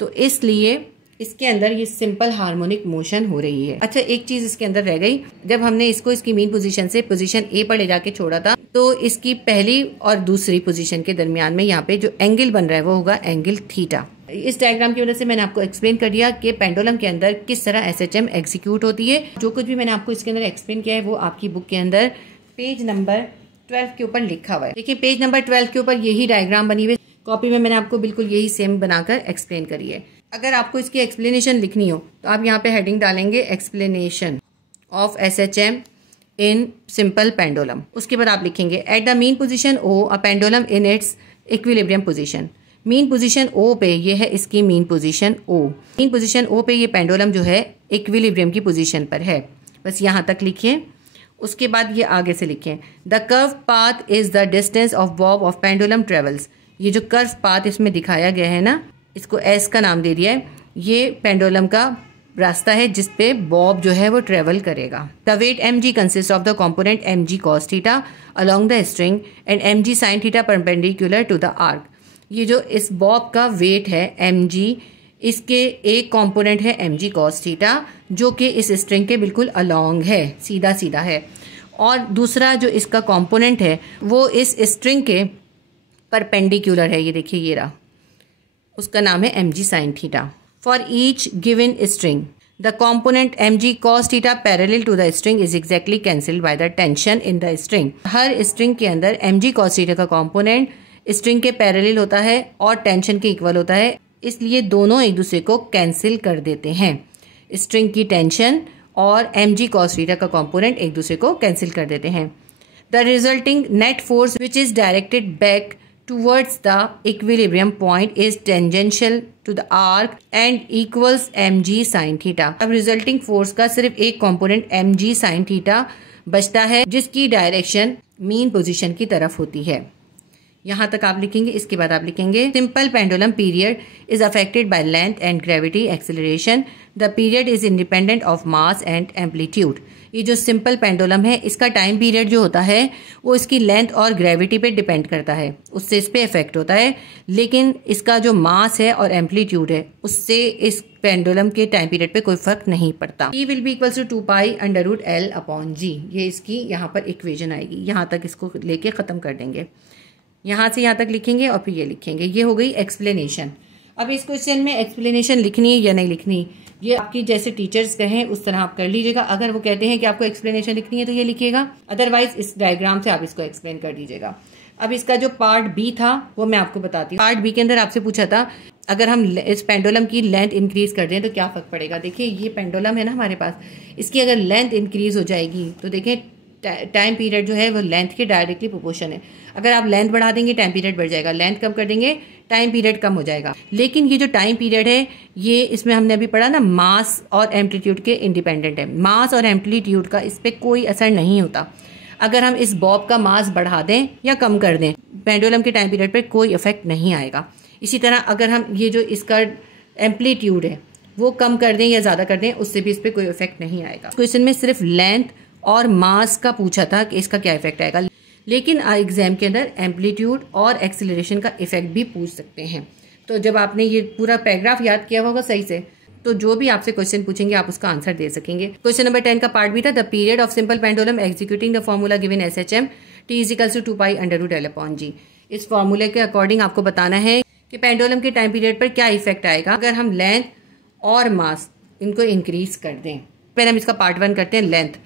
तो इसलिए इसके अंदर ये सिंपल हार्मोनिक मोशन हो रही है। अच्छा, एक चीज इसके अंदर रह गई, जब हमने इसको इसकी मीन पोजीशन से पोजीशन ए पर ले जाके छोड़ा था तो इसकी पहली और दूसरी पोजीशन के दरमियान में यहाँ पे जो एंगल बन रहा है वो होगा एंगल थीटा। इस डायग्राम की वजह से मैंने आपको एक्सप्लेन कर दिया कि पेंडुलम के अंदर किस तरह एसएचएम एग्जीक्यूट होती है। जो कुछ भी मैंने आपको इसके अंदर एक्सप्लेन किया है वो आपकी बुक के अंदर पेज नंबर 12 के ऊपर लिखा हुआ है। देखिए पेज नंबर 12 के ऊपर यही डायग्राम बनी हुई, कॉपी में मैंने आपको बिल्कुल यही सेम बनाकर एक्सप्लेन करी है। अगर आपको इसकी एक्सप्लेनेशन लिखनी हो तो आप यहाँ पे हेडिंग डालेंगे explanation of SHM in simple pendulum. उसके बाद आप लिखेंगे at the mean position O a pendulum in its equilibrium position. Mean position O पे ये है इसकी mean position O. Mean position O पे ये पेंडुलम जो है इक्विलिब्रियम की पोजीशन पर है। बस यहाँ तक लिखिए। उसके बाद ये आगे से लिखें the curve path is the distance of Bob of pendulum travels. ये जो कर्व पाथ इसमें दिखाया गया है ना, इसको एस का नाम दे दिया है, ये पेंडुलम का रास्ता है जिस पे बॉब जो है वो ट्रेवल करेगा। The weight mg consist of the component mg cos theta along the string and mg sin theta perpendicular to the arc. ये जो इस बॉब का वेट है mg, इसके एक कंपोनेंट है mg cos थीटा जो कि इस स्ट्रिंग के बिल्कुल अलोंग है, सीधा सीधा है, और दूसरा जो इसका कंपोनेंट है वो इस स्ट्रिंग के परपेंडिकुलर है। ये देखिए ये रहा, उसका नाम है mg sin theta. For each given string the component mg cos theta parallel to the string is exactly cancelled by the tension in the string. हर स्ट्रिंग के अंदर mg cos थीटा का कॉम्पोनेंट स्ट्रिंग के parallel होता है और tension के equal होता है, इसलिए दोनों एक दूसरे को कैंसिल कर देते हैं। स्ट्रिंग की टेंशन और mg cos थीटा का कॉम्पोनेंट एक दूसरे को कैंसिल कर देते हैं। The resulting net force which is directed back towards the equilibrium point is tangential to the arc and equals mg sin theta। अब रिजल्टिंग फोर्स का सिर्फ एक कंपोनेंट mg sin theta बचता है जिसकी डायरेक्शन मीन पोजीशन की तरफ होती है। यहाँ तक आप लिखेंगे। इसके बाद आप लिखेंगे simple pendulum period is affected by length and gravity acceleration. The period is independent of mass and amplitude. ये जो सिंपल पेंडुलम है इसका टाइम पीरियड जो होता है वो इसकी लेंथ और ग्रेविटी पे डिपेंड करता है, उससे इस पे इफेक्ट होता है, लेकिन इसका जो मास है और एम्पलीट्यूड है उससे इस पेंडुलम के टाइम पीरियड पे कोई फर्क नहीं पड़ता। E will be equals to 2π√L/g। ये इसकी यहाँ पर इक्वेशन आएगी। यहाँ तक इसको लेके ख़त्म कर देंगे। यहाँ से यहाँ तक लिखेंगे और फिर ये लिखेंगे। ये हो गई एक्सप्लेनेशन। अब इस क्वेश्चन में एक्सप्लेनेशन लिखनी है या नहीं लिखनी, ये आपकी जैसे टीचर्स कहें उस तरह आप कर लीजिएगा। अगर वो कहते हैं कि आपको एक्सप्लेनेशन लिखनी है तो ये लिखिएगा, अदरवाइज इस डायग्राम से आप इसको एक्सप्लेन कर दीजिएगा। अब इसका जो पार्ट बी था वो मैं आपको बताती हूँ। पार्ट बी के अंदर आपसे पूछा था अगर हम इस पेंडुलम की लेंथ इंक्रीज कर दें तो क्या फर्क पड़ेगा। देखिए ये पेंडुलम है ना हमारे पास, इसकी अगर लेंथ इंक्रीज हो जाएगी तो देखिए टाइम पीरियड जो है वो लेंथ के डायरेक्टली प्रोपोर्शन है। अगर आप लेंथ बढ़ा देंगे टाइम पीरियड बढ़ जाएगा, लेंथ कम कर देंगे टाइम पीरियड कम हो जाएगा। लेकिन ये जो टाइम पीरियड है ये इसमें हमने अभी पढ़ा ना मास और एम्पलीट्यूड के इंडिपेंडेंट है। मास और एम्पलीट्यूड का इस पर कोई असर नहीं होता। अगर हम इस बॉब का मास बढ़ा दें या कम कर दें पेंडुलम के टाइम पीरियड पर कोई इफेक्ट नहीं आएगा। इसी तरह अगर हम ये जो इसका एम्पलीट्यूड है वो कम कर दें या ज़्यादा कर दें उससे भी इस पर कोई इफेक्ट नहीं आएगा। क्वेश्चन में सिर्फ लेंथ और मास का पूछा था कि इसका क्या इफेक्ट आएगा, लेकिन एग्जाम के अंदर एम्पलीट्यूड और एक्सीलरेशन का इफेक्ट भी पूछ सकते हैं। तो जब आपने ये पूरा पैराग्राफ याद किया होगा सही से तो जो भी आपसे क्वेश्चन पूछेंगे आप उसका आंसर दे सकेंगे। क्वेश्चन नंबर 10 का पार्ट भी था the period of simple pendulum executing the formula given SHM t is to 2π√L/g। इस फॉर्मूले के अकॉर्डिंग आपको बताना है कि पेंडुलम के टाइम पीरियड पर क्या इफेक्ट आएगा अगर हम लेंथ और मास इनको इंक्रीज कर दें। पहले हम इसका पार्ट 1 करते हैं। Length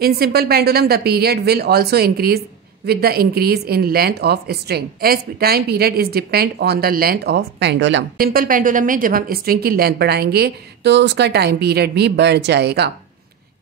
in simple pendulum the period will also increase with the increase in length of string as time period is depend on the length of pendulum। simple pendulum में जब हम string की लेंथ बढ़ाएंगे तो उसका time period भी बढ़ जाएगा,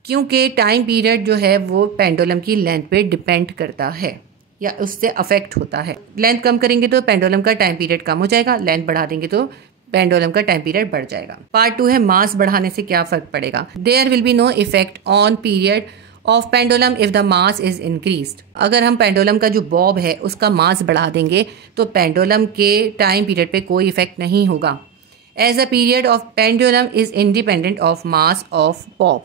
क्योंकि टाइम पीरियड जो है वो पेंडुलम की लेंथ पे डिपेंड करता है या उससे अफेक्ट होता है। लेंथ कम करेंगे तो पेंडुलम का टाइम पीरियड कम हो जाएगा, लेंथ बढ़ा देंगे तो पेंडुलम का टाइम पीरियड बढ़ जाएगा। पार्ट 2 है मास बढ़ाने से क्या फर्क पड़ेगा। There will be no effect on period of pendulum if the mass is increased. अगर हम पेंडुलम का जो बॉब है उसका मास बढ़ा देंगे तो पेंडुलम के टाइम पीरियड पे कोई इफेक्ट नहीं होगा। As a period of pendulum is independent of mass of bob,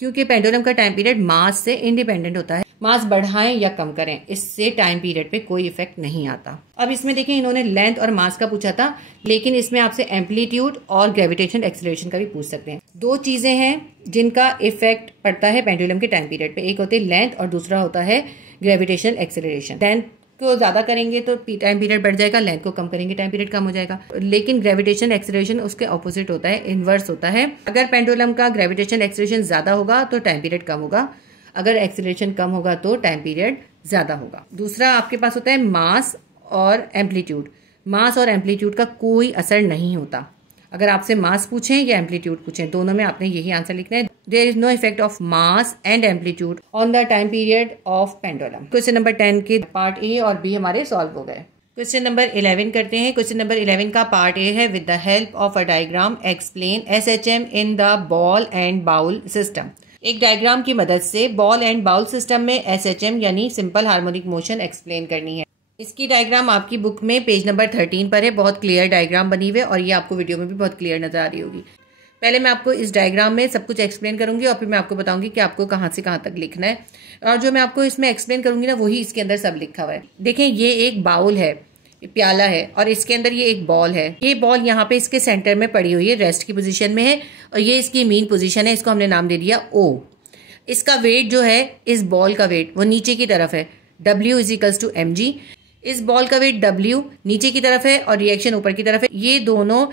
क्योंकि पेंडुलम का टाइम पीरियड मास से इंडिपेंडेंट होता है। मास बढ़ाएं या कम करें, इससे टाइम पीरियड पे कोई इफेक्ट नहीं आता। अब इसमें देखें, इन्होंने लेंथ और मास का पूछा था, लेकिन इसमें आपसे एम्पलीट्यूड और ग्रेविटेशन एक्सेलरेशन का भी पूछ सकते हैं। दो चीजें हैं जिनका इफेक्ट पड़ता है पेंडुलम के टाइम पीरियड पे, एक होती है लेंथ और दूसरा होता है ग्रेविटेशन एक्सेलरेशन। लेंथ को ज़्यादा करेंगे तो टाइम पीरियड बढ़ जाएगा, लेंथ को कम करेंगे टाइम पीरियड कम हो जाएगा। लेकिन ग्रेविटेशन एक्सेलरेशन उसके ऑपोजिट होता है, इन्वर्स होता है। अगर पेंडुलम का ग्रेविटेशन एक्सेलरेशन ज़्यादा होगा तो टाइम पीरियड कम होगा, अगर एक्सेलरेशन कम होगा तो टाइम पीरियड ज़्यादा होगा। दूसरा आपके पास होता है मास और एम्पलीट्यूड। मास और एम्पलीट्यूड का कोई असर नहीं होता। अगर आपसे मास पूछें या एम्पलीट्यूड पूछें, दोनों में आपने यही आंसर लिखना है। There is no effect of mass and amplitude on the time period of pendulum. Question number 10 के पार्ट ए और बी हमारे सॉल्व हो गए। क्वेश्चन नंबर 11 करते हैं। क्वेश्चन नंबर 11 का पार्ट ए है, with the help of a diagram explain SHM in the ball and bowl system. एक डायग्राम की मदद से बॉल एंड बाउल सिस्टम में SHM यानी सिंपल हार्मोनिक मोशन एक्सप्लेन करनी है। इसकी डायग्राम आपकी बुक में पेज नंबर 13 पर है। बहुत क्लियर डायग्राम बनी हुई है और ये आपको वीडियो में भी बहुत क्लियर नजर आ रही होगी। पहले मैं आपको इस डायग्राम में सब कुछ एक्सप्लेन करूंगी और फिर मैं आपको बताऊंगी कि आपको कहाँ से कहाँ तक लिखना है, और जो मैं आपको इसमें एक्सप्लेन करूंगी ना वही इसके अंदर सब लिखा हुआ है। देखें, ये एक बाउल है, प्याला है, और इसके अंदर ये एक बॉल है। ये बॉल यहाँ पे इसके सेंटर में पड़ी हुई है, रेस्ट की पोजीशन में है, और ये इसकी मीन पोजीशन है। इसको हमने नाम दे दिया O। इसका वेट जो है, इस बॉल का वेट वो नीचे की तरफ है, W = mg। इस बॉल का वेट W नीचे की तरफ है और रिएक्शन ऊपर की तरफ है। ये दोनों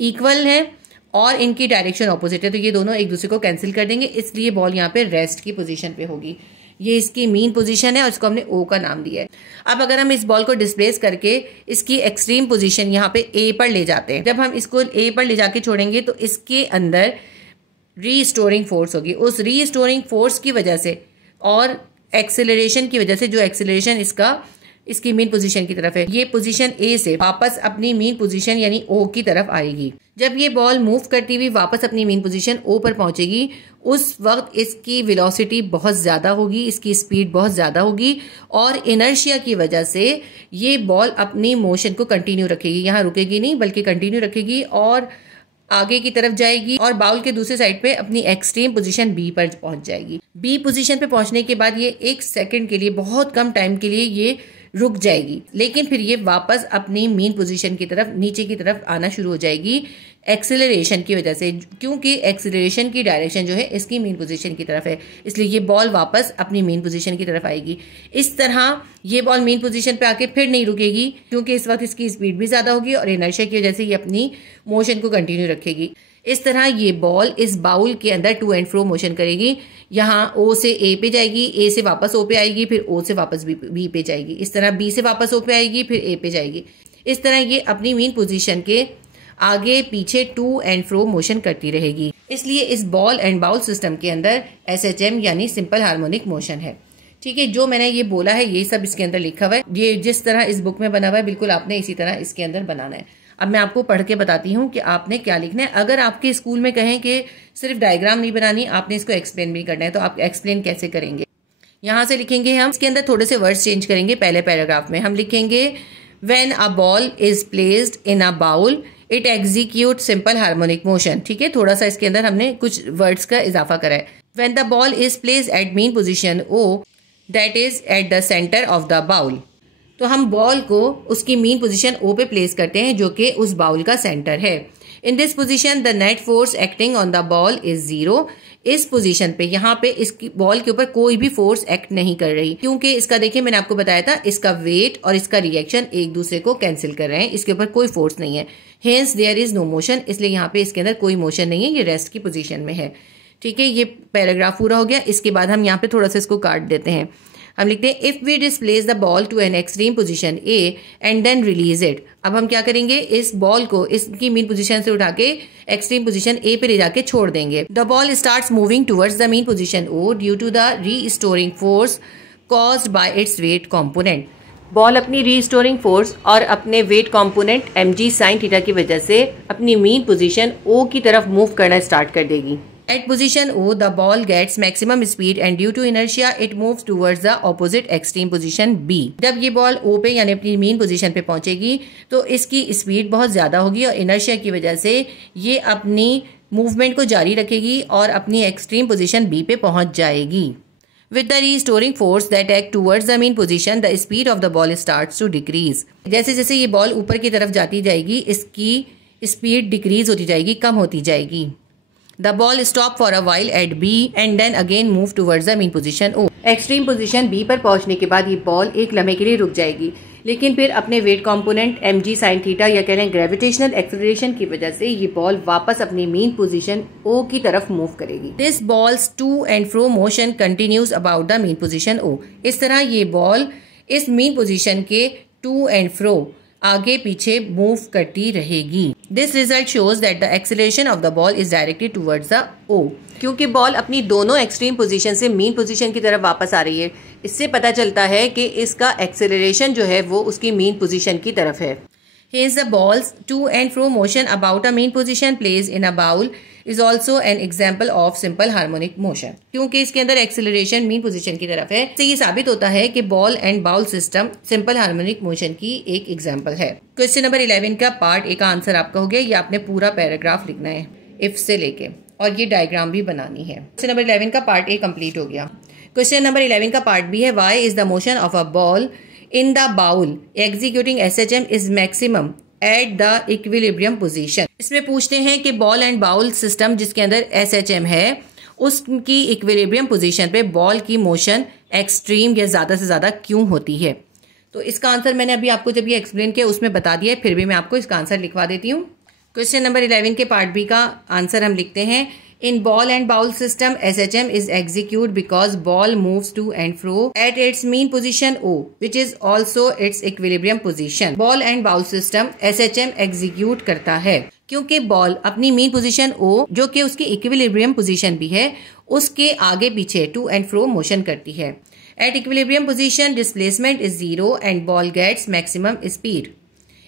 इक्वल हैं और इनकी डायरेक्शन ऑपोजिट है, तो ये दोनों एक दूसरे को कैंसिल कर देंगे, इसलिए बॉल यहाँ पे रेस्ट की पोजीशन पे होगी। ये इसकी मीन पोजीशन है और इसको हमने O का नाम दिया है। अब अगर हम इस बॉल को डिस्प्लेस करके इसकी एक्सट्रीम पोजीशन यहाँ पे A पर ले जाते हैं, जब हम इसको A पर ले जाके छोड़ेंगे तो इसके अंदर रीस्टोरिंग फोर्स होगी। उस रीस्टोरिंग फोर्स की वजह से और एक्सेलरेशन की वजह से, जो एक्सेलरेशन इसकी मीन पोजीशन की तरफ है, ये पोजीशन A से वापस अपनी मीन पोजीशन यानी O की तरफ आएगी। जब ये बॉल मूव करती हुई वापस अपनी मीन पोजीशन O पर पहुंचेगी, उस वक्त इसकी वेलोसिटी बहुत ज़्यादा होगी, इसकी स्पीड बहुत ज़्यादा होगी, और इनर्शिया की वजह से ये बॉल अपनी मोशन को कंटिन्यू रखेगी। यहाँ रुकेगी नहीं बल्कि कंटिन्यू रखेगी और आगे की तरफ जाएगी, और बाउल के दूसरे साइड पे अपनी एक्सट्रीम पोजीशन B पर पहुंच जाएगी। B पोजीशन पे पहुंचने के बाद ये 1 सेकंड के लिए, बहुत कम टाइम के लिए ये रुक जाएगी, लेकिन फिर ये वापस अपनी मीन पोजीशन की तरफ, नीचे की तरफ आना शुरू हो जाएगी एक्सेलरेशन की वजह से, क्योंकि एक्सेलरेशन की डायरेक्शन जो है इसकी मीन पोजीशन की तरफ है, इसलिए ये बॉल वापस अपनी मीन पोजीशन की तरफ आएगी। इस तरह ये बॉल मीन पोजीशन पे आके फिर नहीं रुकेगी, क्योंकि इस वक्त इसकी स्पीड भी ज़्यादा होगी और इनर्शिया की वजह से ये अपनी मोशन को कंटिन्यू रखेगी। इस तरह ये बॉल इस बाउल के अंदर टू एंड फ्रो मोशन करेगी। यहाँ O से A पे जाएगी, A से वापस O पे आएगी, फिर O से वापस B पे जाएगी। इस तरह B से वापस O पे आएगी, फिर A पे जाएगी। इस तरह ये अपनी मीन पोजीशन के आगे पीछे टू एंड फ्रो मोशन करती रहेगी। इसलिए इस बॉल एंड बाउल सिस्टम के अंदर SHM यानी सिंपल हार्मोनिक मोशन है। ठीक है, जो मैंने ये बोला है ये सब इसके अंदर लिखा हुआ है। ये जिस तरह इस बुक में बना हुआ है बिल्कुल आपने इसी तरह इसके अंदर बनाना है। अब मैं आपको पढ़ के बताती हूँ कि आपने क्या लिखना है। अगर आपके स्कूल में कहें कि सिर्फ डायग्राम नहीं बनानी, आपने इसको एक्सप्लेन भी करना है, तो आप एक्सप्लेन कैसे करेंगे? यहाँ से लिखेंगे हम, इसके अंदर थोड़े से वर्ड्स चेंज करेंगे। पहले पैराग्राफ में हम लिखेंगे when a ball is placed in a bowl it execute simple harmonic motion. ठीक है, थोड़ा सा इसके अंदर हमने कुछ वर्ड्स का इजाफा करा है। When the ball is placed at mean position O that is at the centre of the bowl. तो हम बॉल को उसकी मीन पोजीशन O पे प्लेस करते हैं, जो कि उस बाउल का सेंटर है। In this position the net force acting on the ball is 0। इस पोजीशन पे, यहाँ पे इसकी बॉल के ऊपर कोई भी फोर्स एक्ट नहीं कर रही, क्योंकि इसका देखिए मैंने आपको बताया था इसका वेट और इसका रिएक्शन एक दूसरे को कैंसिल कर रहे हैं, इसके ऊपर कोई फोर्स नहीं है। Hence there is no motion, इसलिए यहाँ पे इसके अंदर कोई मोशन नहीं है, ये रेस्ट की पोजीशन में है। ठीक है, ये पैराग्राफ पूरा हो गया। इसके बाद हम यहाँ पे थोड़ा सा इसको काट देते हैं। हम लिखते हैं if we displace the ball to an extreme position A and then release it. अब हम क्या करेंगे, इस बॉल को इसकी मीन पोजीशन से उठा के एक्सट्रीम पोजीशन A पे ले जाके छोड़ देंगे। The ball starts moving towards the mean position O due to the restoring force caused by its weight component. Ball अपनी रीस्टोरिंग फोर्स और अपने weight component mg sin theta की वजह से अपनी मीन पोजीशन O की तरफ मूव करना स्टार्ट कर देगी। At position O, the ball gets maximum speed and due to inertia, it moves towards the opposite extreme position B. जब ये बॉल O पे यानी अपनी मेन पोजीशन पे पहुंचेगी तो इसकी स्पीड बहुत ज़्यादा होगी और इनर्शिया की वजह से ये अपनी मूवमेंट को जारी रखेगी और अपनी एक्सट्रीम पोजीशन B पे पहुंच जाएगी. With the restoring force that act towards the mean position, the speed of the ball starts to decrease. जैसे जैसे ये बॉल ऊपर की तरफ जाती जाएगी इसकी स्पीड डिक्रीज होती जाएगी, कम होती जाएगी. The ball stop for a while at B and then again move towards the mean position O. Extreme position B पर पहुंचने के बाद ये बॉल एक लम्हे के लिए रुक जाएगी, लेकिन फिर अपने weight component mg sin theta या कह लें ग्रेविटेशनल एक्सेलरेशन की वजह से ये बॉल वापस अपनी मेन पोजीशन O की तरफ मूव करेगी. This ball's to and fro motion continues about the mean position O. इस तरह ये बॉल इस मेन पोजीशन के टू एंड फ्रो आगे पीछे मूव करती रहेगी. This result shows that the acceleration of the ball is directed towards the O. क्योंकि बॉल अपनी दोनों एक्सट्रीम पोजीशन से मेन पोजीशन की तरफ वापस आ रही है, इससे पता चलता है कि इसका एक्सेलरेशन जो है वो उसकी मेन पोजीशन की तरफ है. Hence the ball's to and fro motion about a mean position placed in a bowl is also an example of simple harmonic motion. क्योंकि इसके अंदर एक्सेलरेशन मीन पोजीशन की तरफ है, इससे ये साबित होता है कि ball and bowl system simple harmonic motion की एक एग्जाम्पल है. क्वेश्चन नंबर 11 का पार्ट ए का आंसर आपका हो गया. ये आपने पूरा पैराग्राफ लिखना है इफ से लेके और ये डायग्राम भी बनानी है. क्वेश्चन नंबर 11 का पार्ट ए कंप्लीट हो गया. क्वेश्चन नंबर 11 का पार्ट बी है why is the motion of a ball in the bowl executing SHM is maximum at the equilibrium position. इसमें पूछते हैं कि बॉल एंड बाउल सिस्टम जिसके अंदर SHM है उसकी इक्विलिब्रियम पोजीशन पे बॉल की मोशन एक्सट्रीम या ज़्यादा से ज़्यादा क्यों होती है. तो इसका आंसर मैंने अभी आपको जब ये एक्सप्लेन किया उसमें बता दिया है, फिर भी मैं आपको इसका आंसर लिखवा देती हूँ. क्वेश्चन नंबर 11 के पार्ट बी का आंसर हम लिखते हैं. In ball and bowl system, SHM is executed because ball moves to and fro at its mean position O, which is also its equilibrium position. Ball and bowl system SHM execute करता है क्योंकि ball अपनी mean position O जो कि उसकी equilibrium position भी है उसके आगे पीछे टू एंड फ्रो मोशन करती है. At equilibrium position, displacement is 0 and ball gets maximum speed.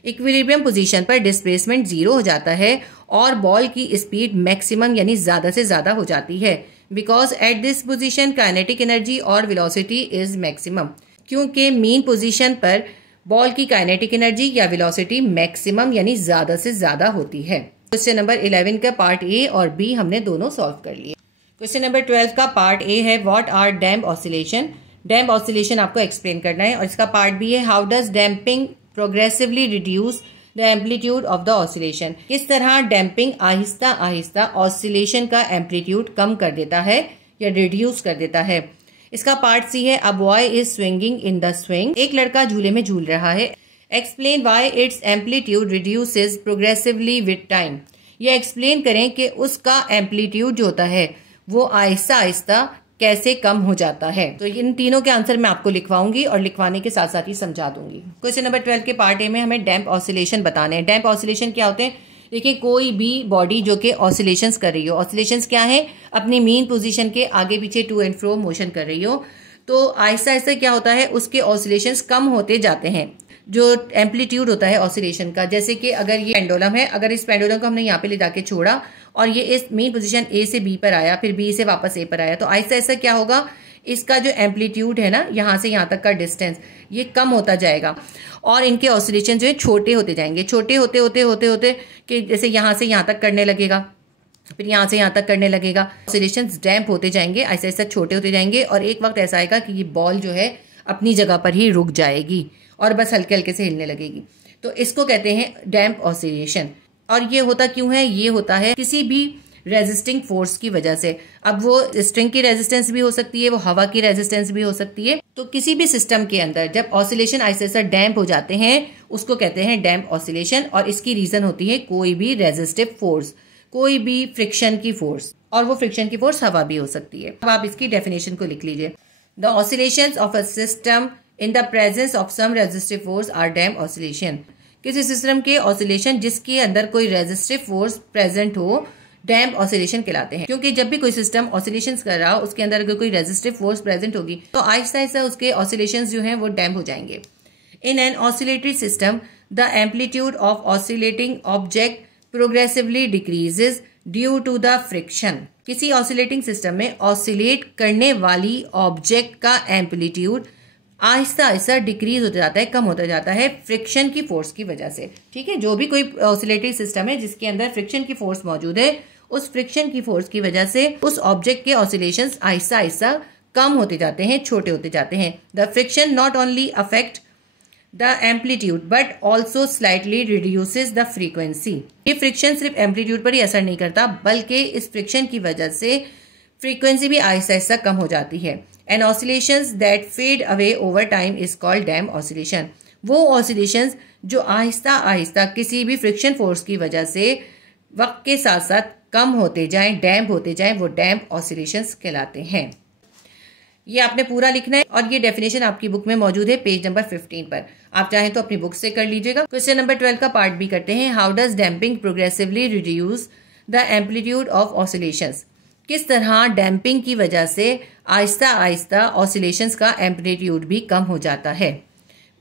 Equilibrium position पर डिस्प्लेसमेंट 0 हो जाता है और बॉल की स्पीड मैक्सिमम यानी ज़्यादा से ज़्यादा हो जाती है. Because at this position kinetic energy और वेलोसिटी इज मैक्सिमम. क्योंकि मेन पोजीशन पर बॉल की काइनेटिक एनर्जी या वेलोसिटी मैक्सिमम यानी ज़्यादा से ज़्यादा होती है. क्वेश्चन नंबर 11 का पार्ट ए और बी हमने दोनों सॉल्व कर लिए. क्वेश्चन नंबर 12 का पार्ट ए है what are damp oscillation. Damp oscillation आपको एक्सप्लेन करना है. और इसका पार्ट बी है how does damping progressively reduce the amplitude of the oscillation. किस तरह डैम्पिंग आहिस्ता आहिस्ता ऑसिलेशन का एम्पलीट्यूड कम कर देता है या रिड्यूस कर देता है. इसका पार्ट सी है a boy is swinging in the swing. एक लड़का झूले में झूल रहा है. Explain why it's amplitude reduces progressively with time. ये एक्सप्लेन करें कि उसका एम्पलीट्यूड जो होता है वो आहिस्ता आहिस्ता कैसे कम हो जाता है. तो इन तीनों के आंसर मैं आपको लिखवाऊंगी और लिखवाने के साथ साथ ही समझा दूंगी. क्वेश्चन नंबर 12 के पार्ट ए में हमें डैम्प ऑसिलेशन बताने हैं. डैम्प ऑसिलेशन क्या होते हैं? देखिए कोई भी बॉडी जो कि ऑसिलेशंस कर रही हो. ऑसिलेशंस क्या है? अपनी मेन पोजीशन के आगे पीछे टू एंड फ्रो मोशन कर रही हो तो आहिस्ता आहिस्ता क्या होता है उसके ऑसिलेशंस कम होते जाते हैं. जो एम्पलीट्यूड होता है ऑसिलेशन का, जैसे कि अगर ये पेंडुलम है, अगर इस पेंडुलम को हमने यहाँ पे ले जाके छोड़ा और ये इस मेन पोजीशन ए से बी पर आया फिर बी से वापस ए पर आया तो आहिस्ता आहिस्ता क्या होगा इसका जो एम्पलीट्यूड है ना यहाँ से यहाँ तक का डिस्टेंस ये कम होता जाएगा और इनके ऑसिलेशन जो है छोटे होते जाएंगे. छोटे होते होते होते होते कि जैसे यहाँ से यहाँ तक करने लगेगा फिर यहाँ से यहाँ तक करने लगेगा. ऑसिलेशंस डैम्प होते जाएंगे, आहिस्ता आहिस्ता छोटे होते जाएंगे और एक वक्त ऐसा आएगा कि ये बॉल जो है अपनी जगह पर ही रुक जाएगी और बस हल्के हल्के से हिलने लगेगी. तो इसको कहते हैं डैम्प ऑसिलेशन. और ये होता क्यों है? ये होता है किसी भी रेजिस्टिंग फोर्स की वजह से. अब वो स्ट्रिंग की रेजिस्टेंस भी हो सकती है, वो हवा की रेजिस्टेंस भी हो सकती है. तो किसी भी सिस्टम के अंदर जब ऑसिलेशन आहिस्ता आहिस्ता डैम्प हो जाते हैं उसको कहते हैं डैम्प ऑसिलेशन. और इसकी रीजन होती है कोई भी रेजिस्टिव फोर्स, कोई भी फ्रिक्शन की फोर्स, और वो फ्रिक्शन की फोर्स हवा भी हो सकती है. अब आप इसकी डेफिनेशन को लिख लीजिए. The oscillations of a system in the presence of some resistive force are damp oscillation. किसी सिस्टम के ऑसिलेशन जिसके अंदर कोई रेजिस्टिव फोर्स प्रेजेंट हो डैम्प ऑसिलेशन कहलाते हैं. क्योंकि जब भी कोई सिस्टम ऑसिलेशंस कर रहा हो उसके अंदर अगर कोई रेजिस्टिव फोर्स प्रेजेंट होगी तो आहिस्ता आहिस्ता उसके ऑसिलेशंस जो हैं वो डैम्प हो जाएंगे. In an oscillatory system the amplitude of oscillating object progressively decreases due to the friction. किसी ऑसिलेटिंग सिस्टम में ऑसिलेट करने वाली ऑब्जेक्ट का एम्पलीट्यूड आहिस्ता आहिस्ता डिक्रीज होता जाता है, कम होता जाता है फ्रिक्शन की फोर्स की वजह से। ठीक है, जो भी कोई ऑसिलेटिंग सिस्टम है जिसके अंदर फ्रिक्शन की फोर्स मौजूद है, उस फ्रिक्शन की फोर्स की वजह से उस ऑब्जेक्ट के ऑसिलेशंस आहिस्ता आहिस्ता कम होते जाते हैं, छोटे होते जाते हैं। The friction not only affect the amplitude but also slightly reduces the frequency. ये फ्रिक्शन सिर्फ एम्पलीट्यूड पर ही असर नहीं करता, बल्कि इस फ्रिक्शन की वजह से फ्रीक्वेंसी भी आहिस्ता आहिस्ता कम हो जाती है। And oscillations that fade away over time is called damp oscillation. वो ऑसिलेशंस जो आहिस्ता आहिस्ता किसी भी फ्रिक्शन फोर्स की वजह से वक्त के साथ साथ कम होते जाएं, डैम्प होते जाएं, वो डैम्प ऑसिलेशंस कहलाते हैं। ये आपने पूरा लिखना है और ये डेफिनेशन आपकी बुक में मौजूद है पेज नंबर 15 पर। आप चाहें तो अपनी बुक से कर लीजिएगा। क्वेश्चन नंबर 12 का पार्ट बी करते हैं। How does damping progressively reduce the amplitude of oscillations. किस तरह डैम्पिंग की वजह से आहिस्ता आहिस्ता ऑसिलेशंस का एम्पलीट्यूड भी कम हो जाता है।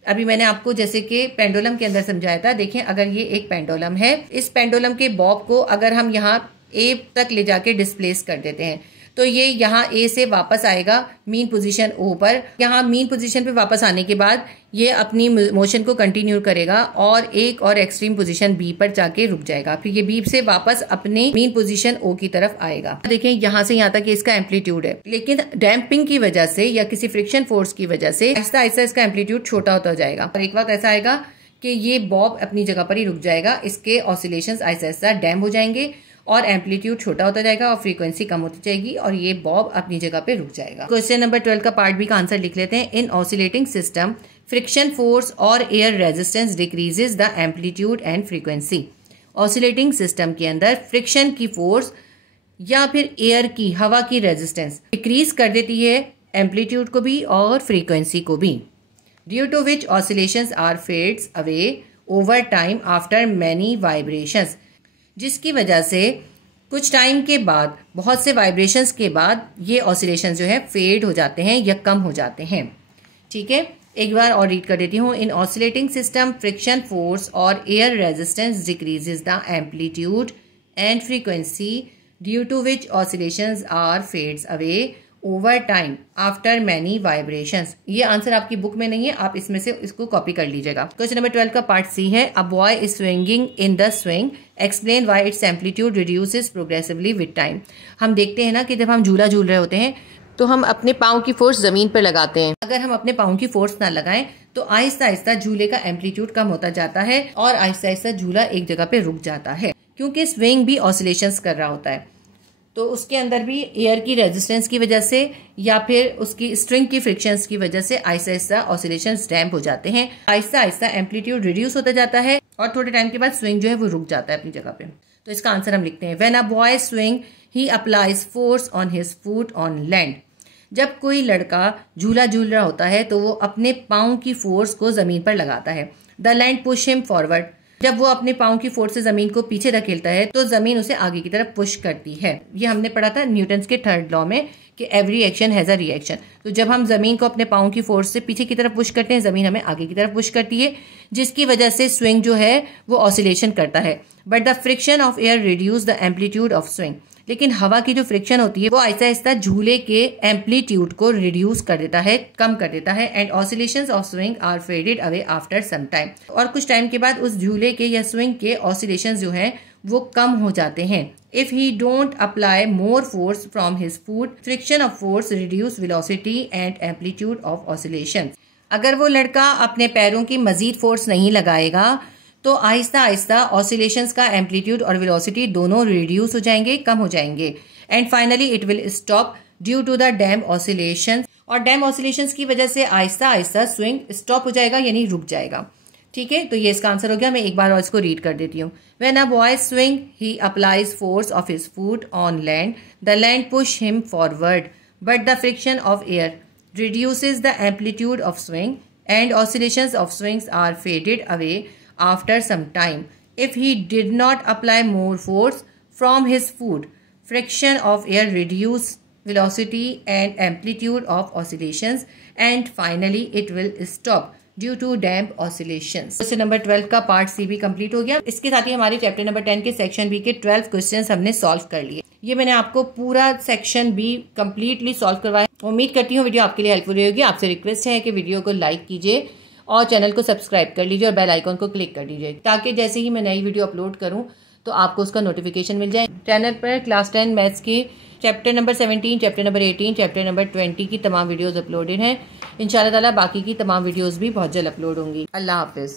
अभी मैंने आपको जैसे कि पेंडुलम के अंदर समझाया था। देखें, अगर ये एक पेंडुलम है, इस पेंडुलम के बॉब को अगर हम यहाँ ए तक ले जाके डिस्प्लेस कर देते हैं तो ये यहाँ ए से वापस आएगा मीन पोजीशन ओ पर। यहाँ मीन पोजीशन पे वापस आने के बाद ये अपनी मोशन को कंटिन्यू करेगा और एक और एक्सट्रीम पोजीशन बी पर जाके रुक जाएगा। फिर ये बी से वापस अपने मीन पोजीशन ओ की तरफ आएगा। देखें, यहाँ से यहाँ तक इसका एम्पलीट्यूड है, लेकिन डैम्पिंग की वजह से या किसी फ्रिक्शन फोर्स की वजह से आहिस्ता आहिस्ता इसका एम्पलीट्यूड छोटा होता जाएगा और एक वक्त ऐसा आएगा कि ये बॉब अपनी जगह पर ही रुक जाएगा। इसके ऑसिलेशंस आहिस्ता आहिस्ता डैम्प हो जाएंगे और एम्पलीट्यूड छोटा होता जाएगा और फ्रीक्वेंसी कम होती जाएगी और ये बॉब अपनी जगह पे रुक जाएगा। क्वेश्चन नंबर 12 का पार्ट बी का आंसर लिख लेते हैं। इन ऑसिलेटिंग सिस्टम फ्रिक्शन फोर्स और air resistance decreases the amplitude and frequency. Oscillating system के अंदर फ्रिक्शन की फोर्स या फिर एयर की, हवा की रेजिस्टेंस डिक्रीज कर देती है एम्पलीट्यूड को भी और फ्रीक्वेंसी को भी। Due to which oscillations are fades away over time after many vibrations. जिसकी वजह से कुछ टाइम के बाद, बहुत से वाइब्रेशंस के बाद ये ऑसिलेशन जो है फेड हो जाते हैं या कम हो जाते हैं। ठीक है, एक बार और रीड कर देती हूँ। In oscillating system friction force और air resistance decreases the amplitude and frequency due to which oscillations are fades away over time after many vibrations. ये आंसर आपकी बुक में नहीं है, आप इसमें से इसको कॉपी कर लीजिएगा। क्वेश्चन नंबर 12 का पार्ट सी है। A boy is swinging in the swing, explain why it's amplitude reduces progressively with time. हम देखते हैं ना कि जब हम झूला झूल रहे होते हैं तो हम अपने पाँव की फोर्स जमीन पर लगाते हैं। अगर हम अपने पाँव की फोर्स ना लगाएं तो आहिस्ता आहिस्ता झूले का एम्पलीट्यूड कम होता जाता है और आहिस्ता आहिस्ता झूला एक जगह पे रुक जाता है, क्योंकि स्विंग भी ऑसिलेशंस कर रहा होता है। तो उसके अंदर भी एयर की रेजिस्टेंस की वजह से या फिर उसकी स्ट्रिंग की फ्रिक्शंस की वजह से आहिस्ता आहिस्ता ऑसिलेशंस डैम्प हो जाते हैं। आहिस्ता आहिस्ता एम्पलीट्यूड रिड्यूस होता जाता है और थोड़े टाइम के बाद स्विंग जो है वो रुक जाता है अपनी जगह पे। तो इसका आंसर हम लिखते हैं। When a boy swing he applies force on his foot on land. जब कोई लड़का झूला झूल रहा होता है तो वो अपने पाँव की फोर्स को जमीन पर लगाता है। The land push him forward. जब वो अपने पाँव की फोर्स से जमीन को पीछे धकेलता है तो जमीन उसे आगे की तरफ पुश करती है। ये हमने पढ़ा था न्यूटन्स के थर्ड लॉ में कि every action has a reaction. तो जब हम जमीन को अपने पाँव की फोर्स से पीछे की तरफ पुश करते हैं, जमीन हमें आगे की तरफ पुश करती है, जिसकी वजह से स्विंग जो है वो ऑसिलेशन करता है। But the friction of air reduce the amplitude of swing. लेकिन हवा की जो फ्रिक्शन होती है वो आहिस्ता आहिस्ता झूले के एम्पलीट्यूड को रिड्यूस कर देता है, कम कर देता है। And oscillations of swing are faded away after some time. और कुछ टाइम के बाद उस झूले के या स्विंग के ऑसिलेशंस जो हैं वो कम हो जाते हैं। If he don't apply more force from his foot, friction of force reduce velocity and amplitude of oscillation. अगर वो लड़का अपने पैरों की मजीद फोर्स नहीं लगाएगा तो आहिस्ता आहिस्ता ऑसिलेशंस का एम्पलीट्यूड और वेलोसिटी दोनों रिड्यूस हो जाएंगे, कम हो जाएंगे। And finally it will stop due to the damp oscillations. और डैम्प ऑसिलेशंस की वजह से आहिस्ता आहिस्ता स्विंग स्टॉप हो जाएगा, यानी रुक जाएगा। ठीक है, तो ये इसका आंसर हो गया। मैं एक बार और इसको रीड कर देती हूँ। When a boy swing he applies force of his foot on land, the land push him forward but the friction of air reduces the amplitude of swing and oscillations of swings are faded away after some time. If he did not apply more force from his foot, friction of air reduce velocity and amplitude of oscillations and finally it will stop due to damp oscillations. Question number 12 का part सी भी complete हो गया। इसके साथ ही हमारे chapter number 10 के section B के 12 questions हमने सॉल्व कर लिए। ये मैंने आपको पूरा सेक्शन बी कंप्लीटली सॉल्व करवाया। उम्मीद करती हूँ वीडियो आपके लिए हेल्पफुल रहेगी। आपसे रिक्वेस्ट है कि वीडियो को लाइक कीजिए और चैनल को सब्सक्राइब कर लीजिए और बेल आइकन को क्लिक कर दीजिए, ताकि जैसे ही मैं नई वीडियो अपलोड करूं तो आपको उसका नोटिफिकेशन मिल जाए। चैनल पर क्लास 10 मैथ्स की chapter number 17, chapter number 18, chapter number 20 की तमाम वीडियोस अपलोडेड हैं। इंशाल्लाह ताला बाकी की तमाम वीडियोस भी बहुत जल्द अपलोड होंगी। अल्लाह हाफिज।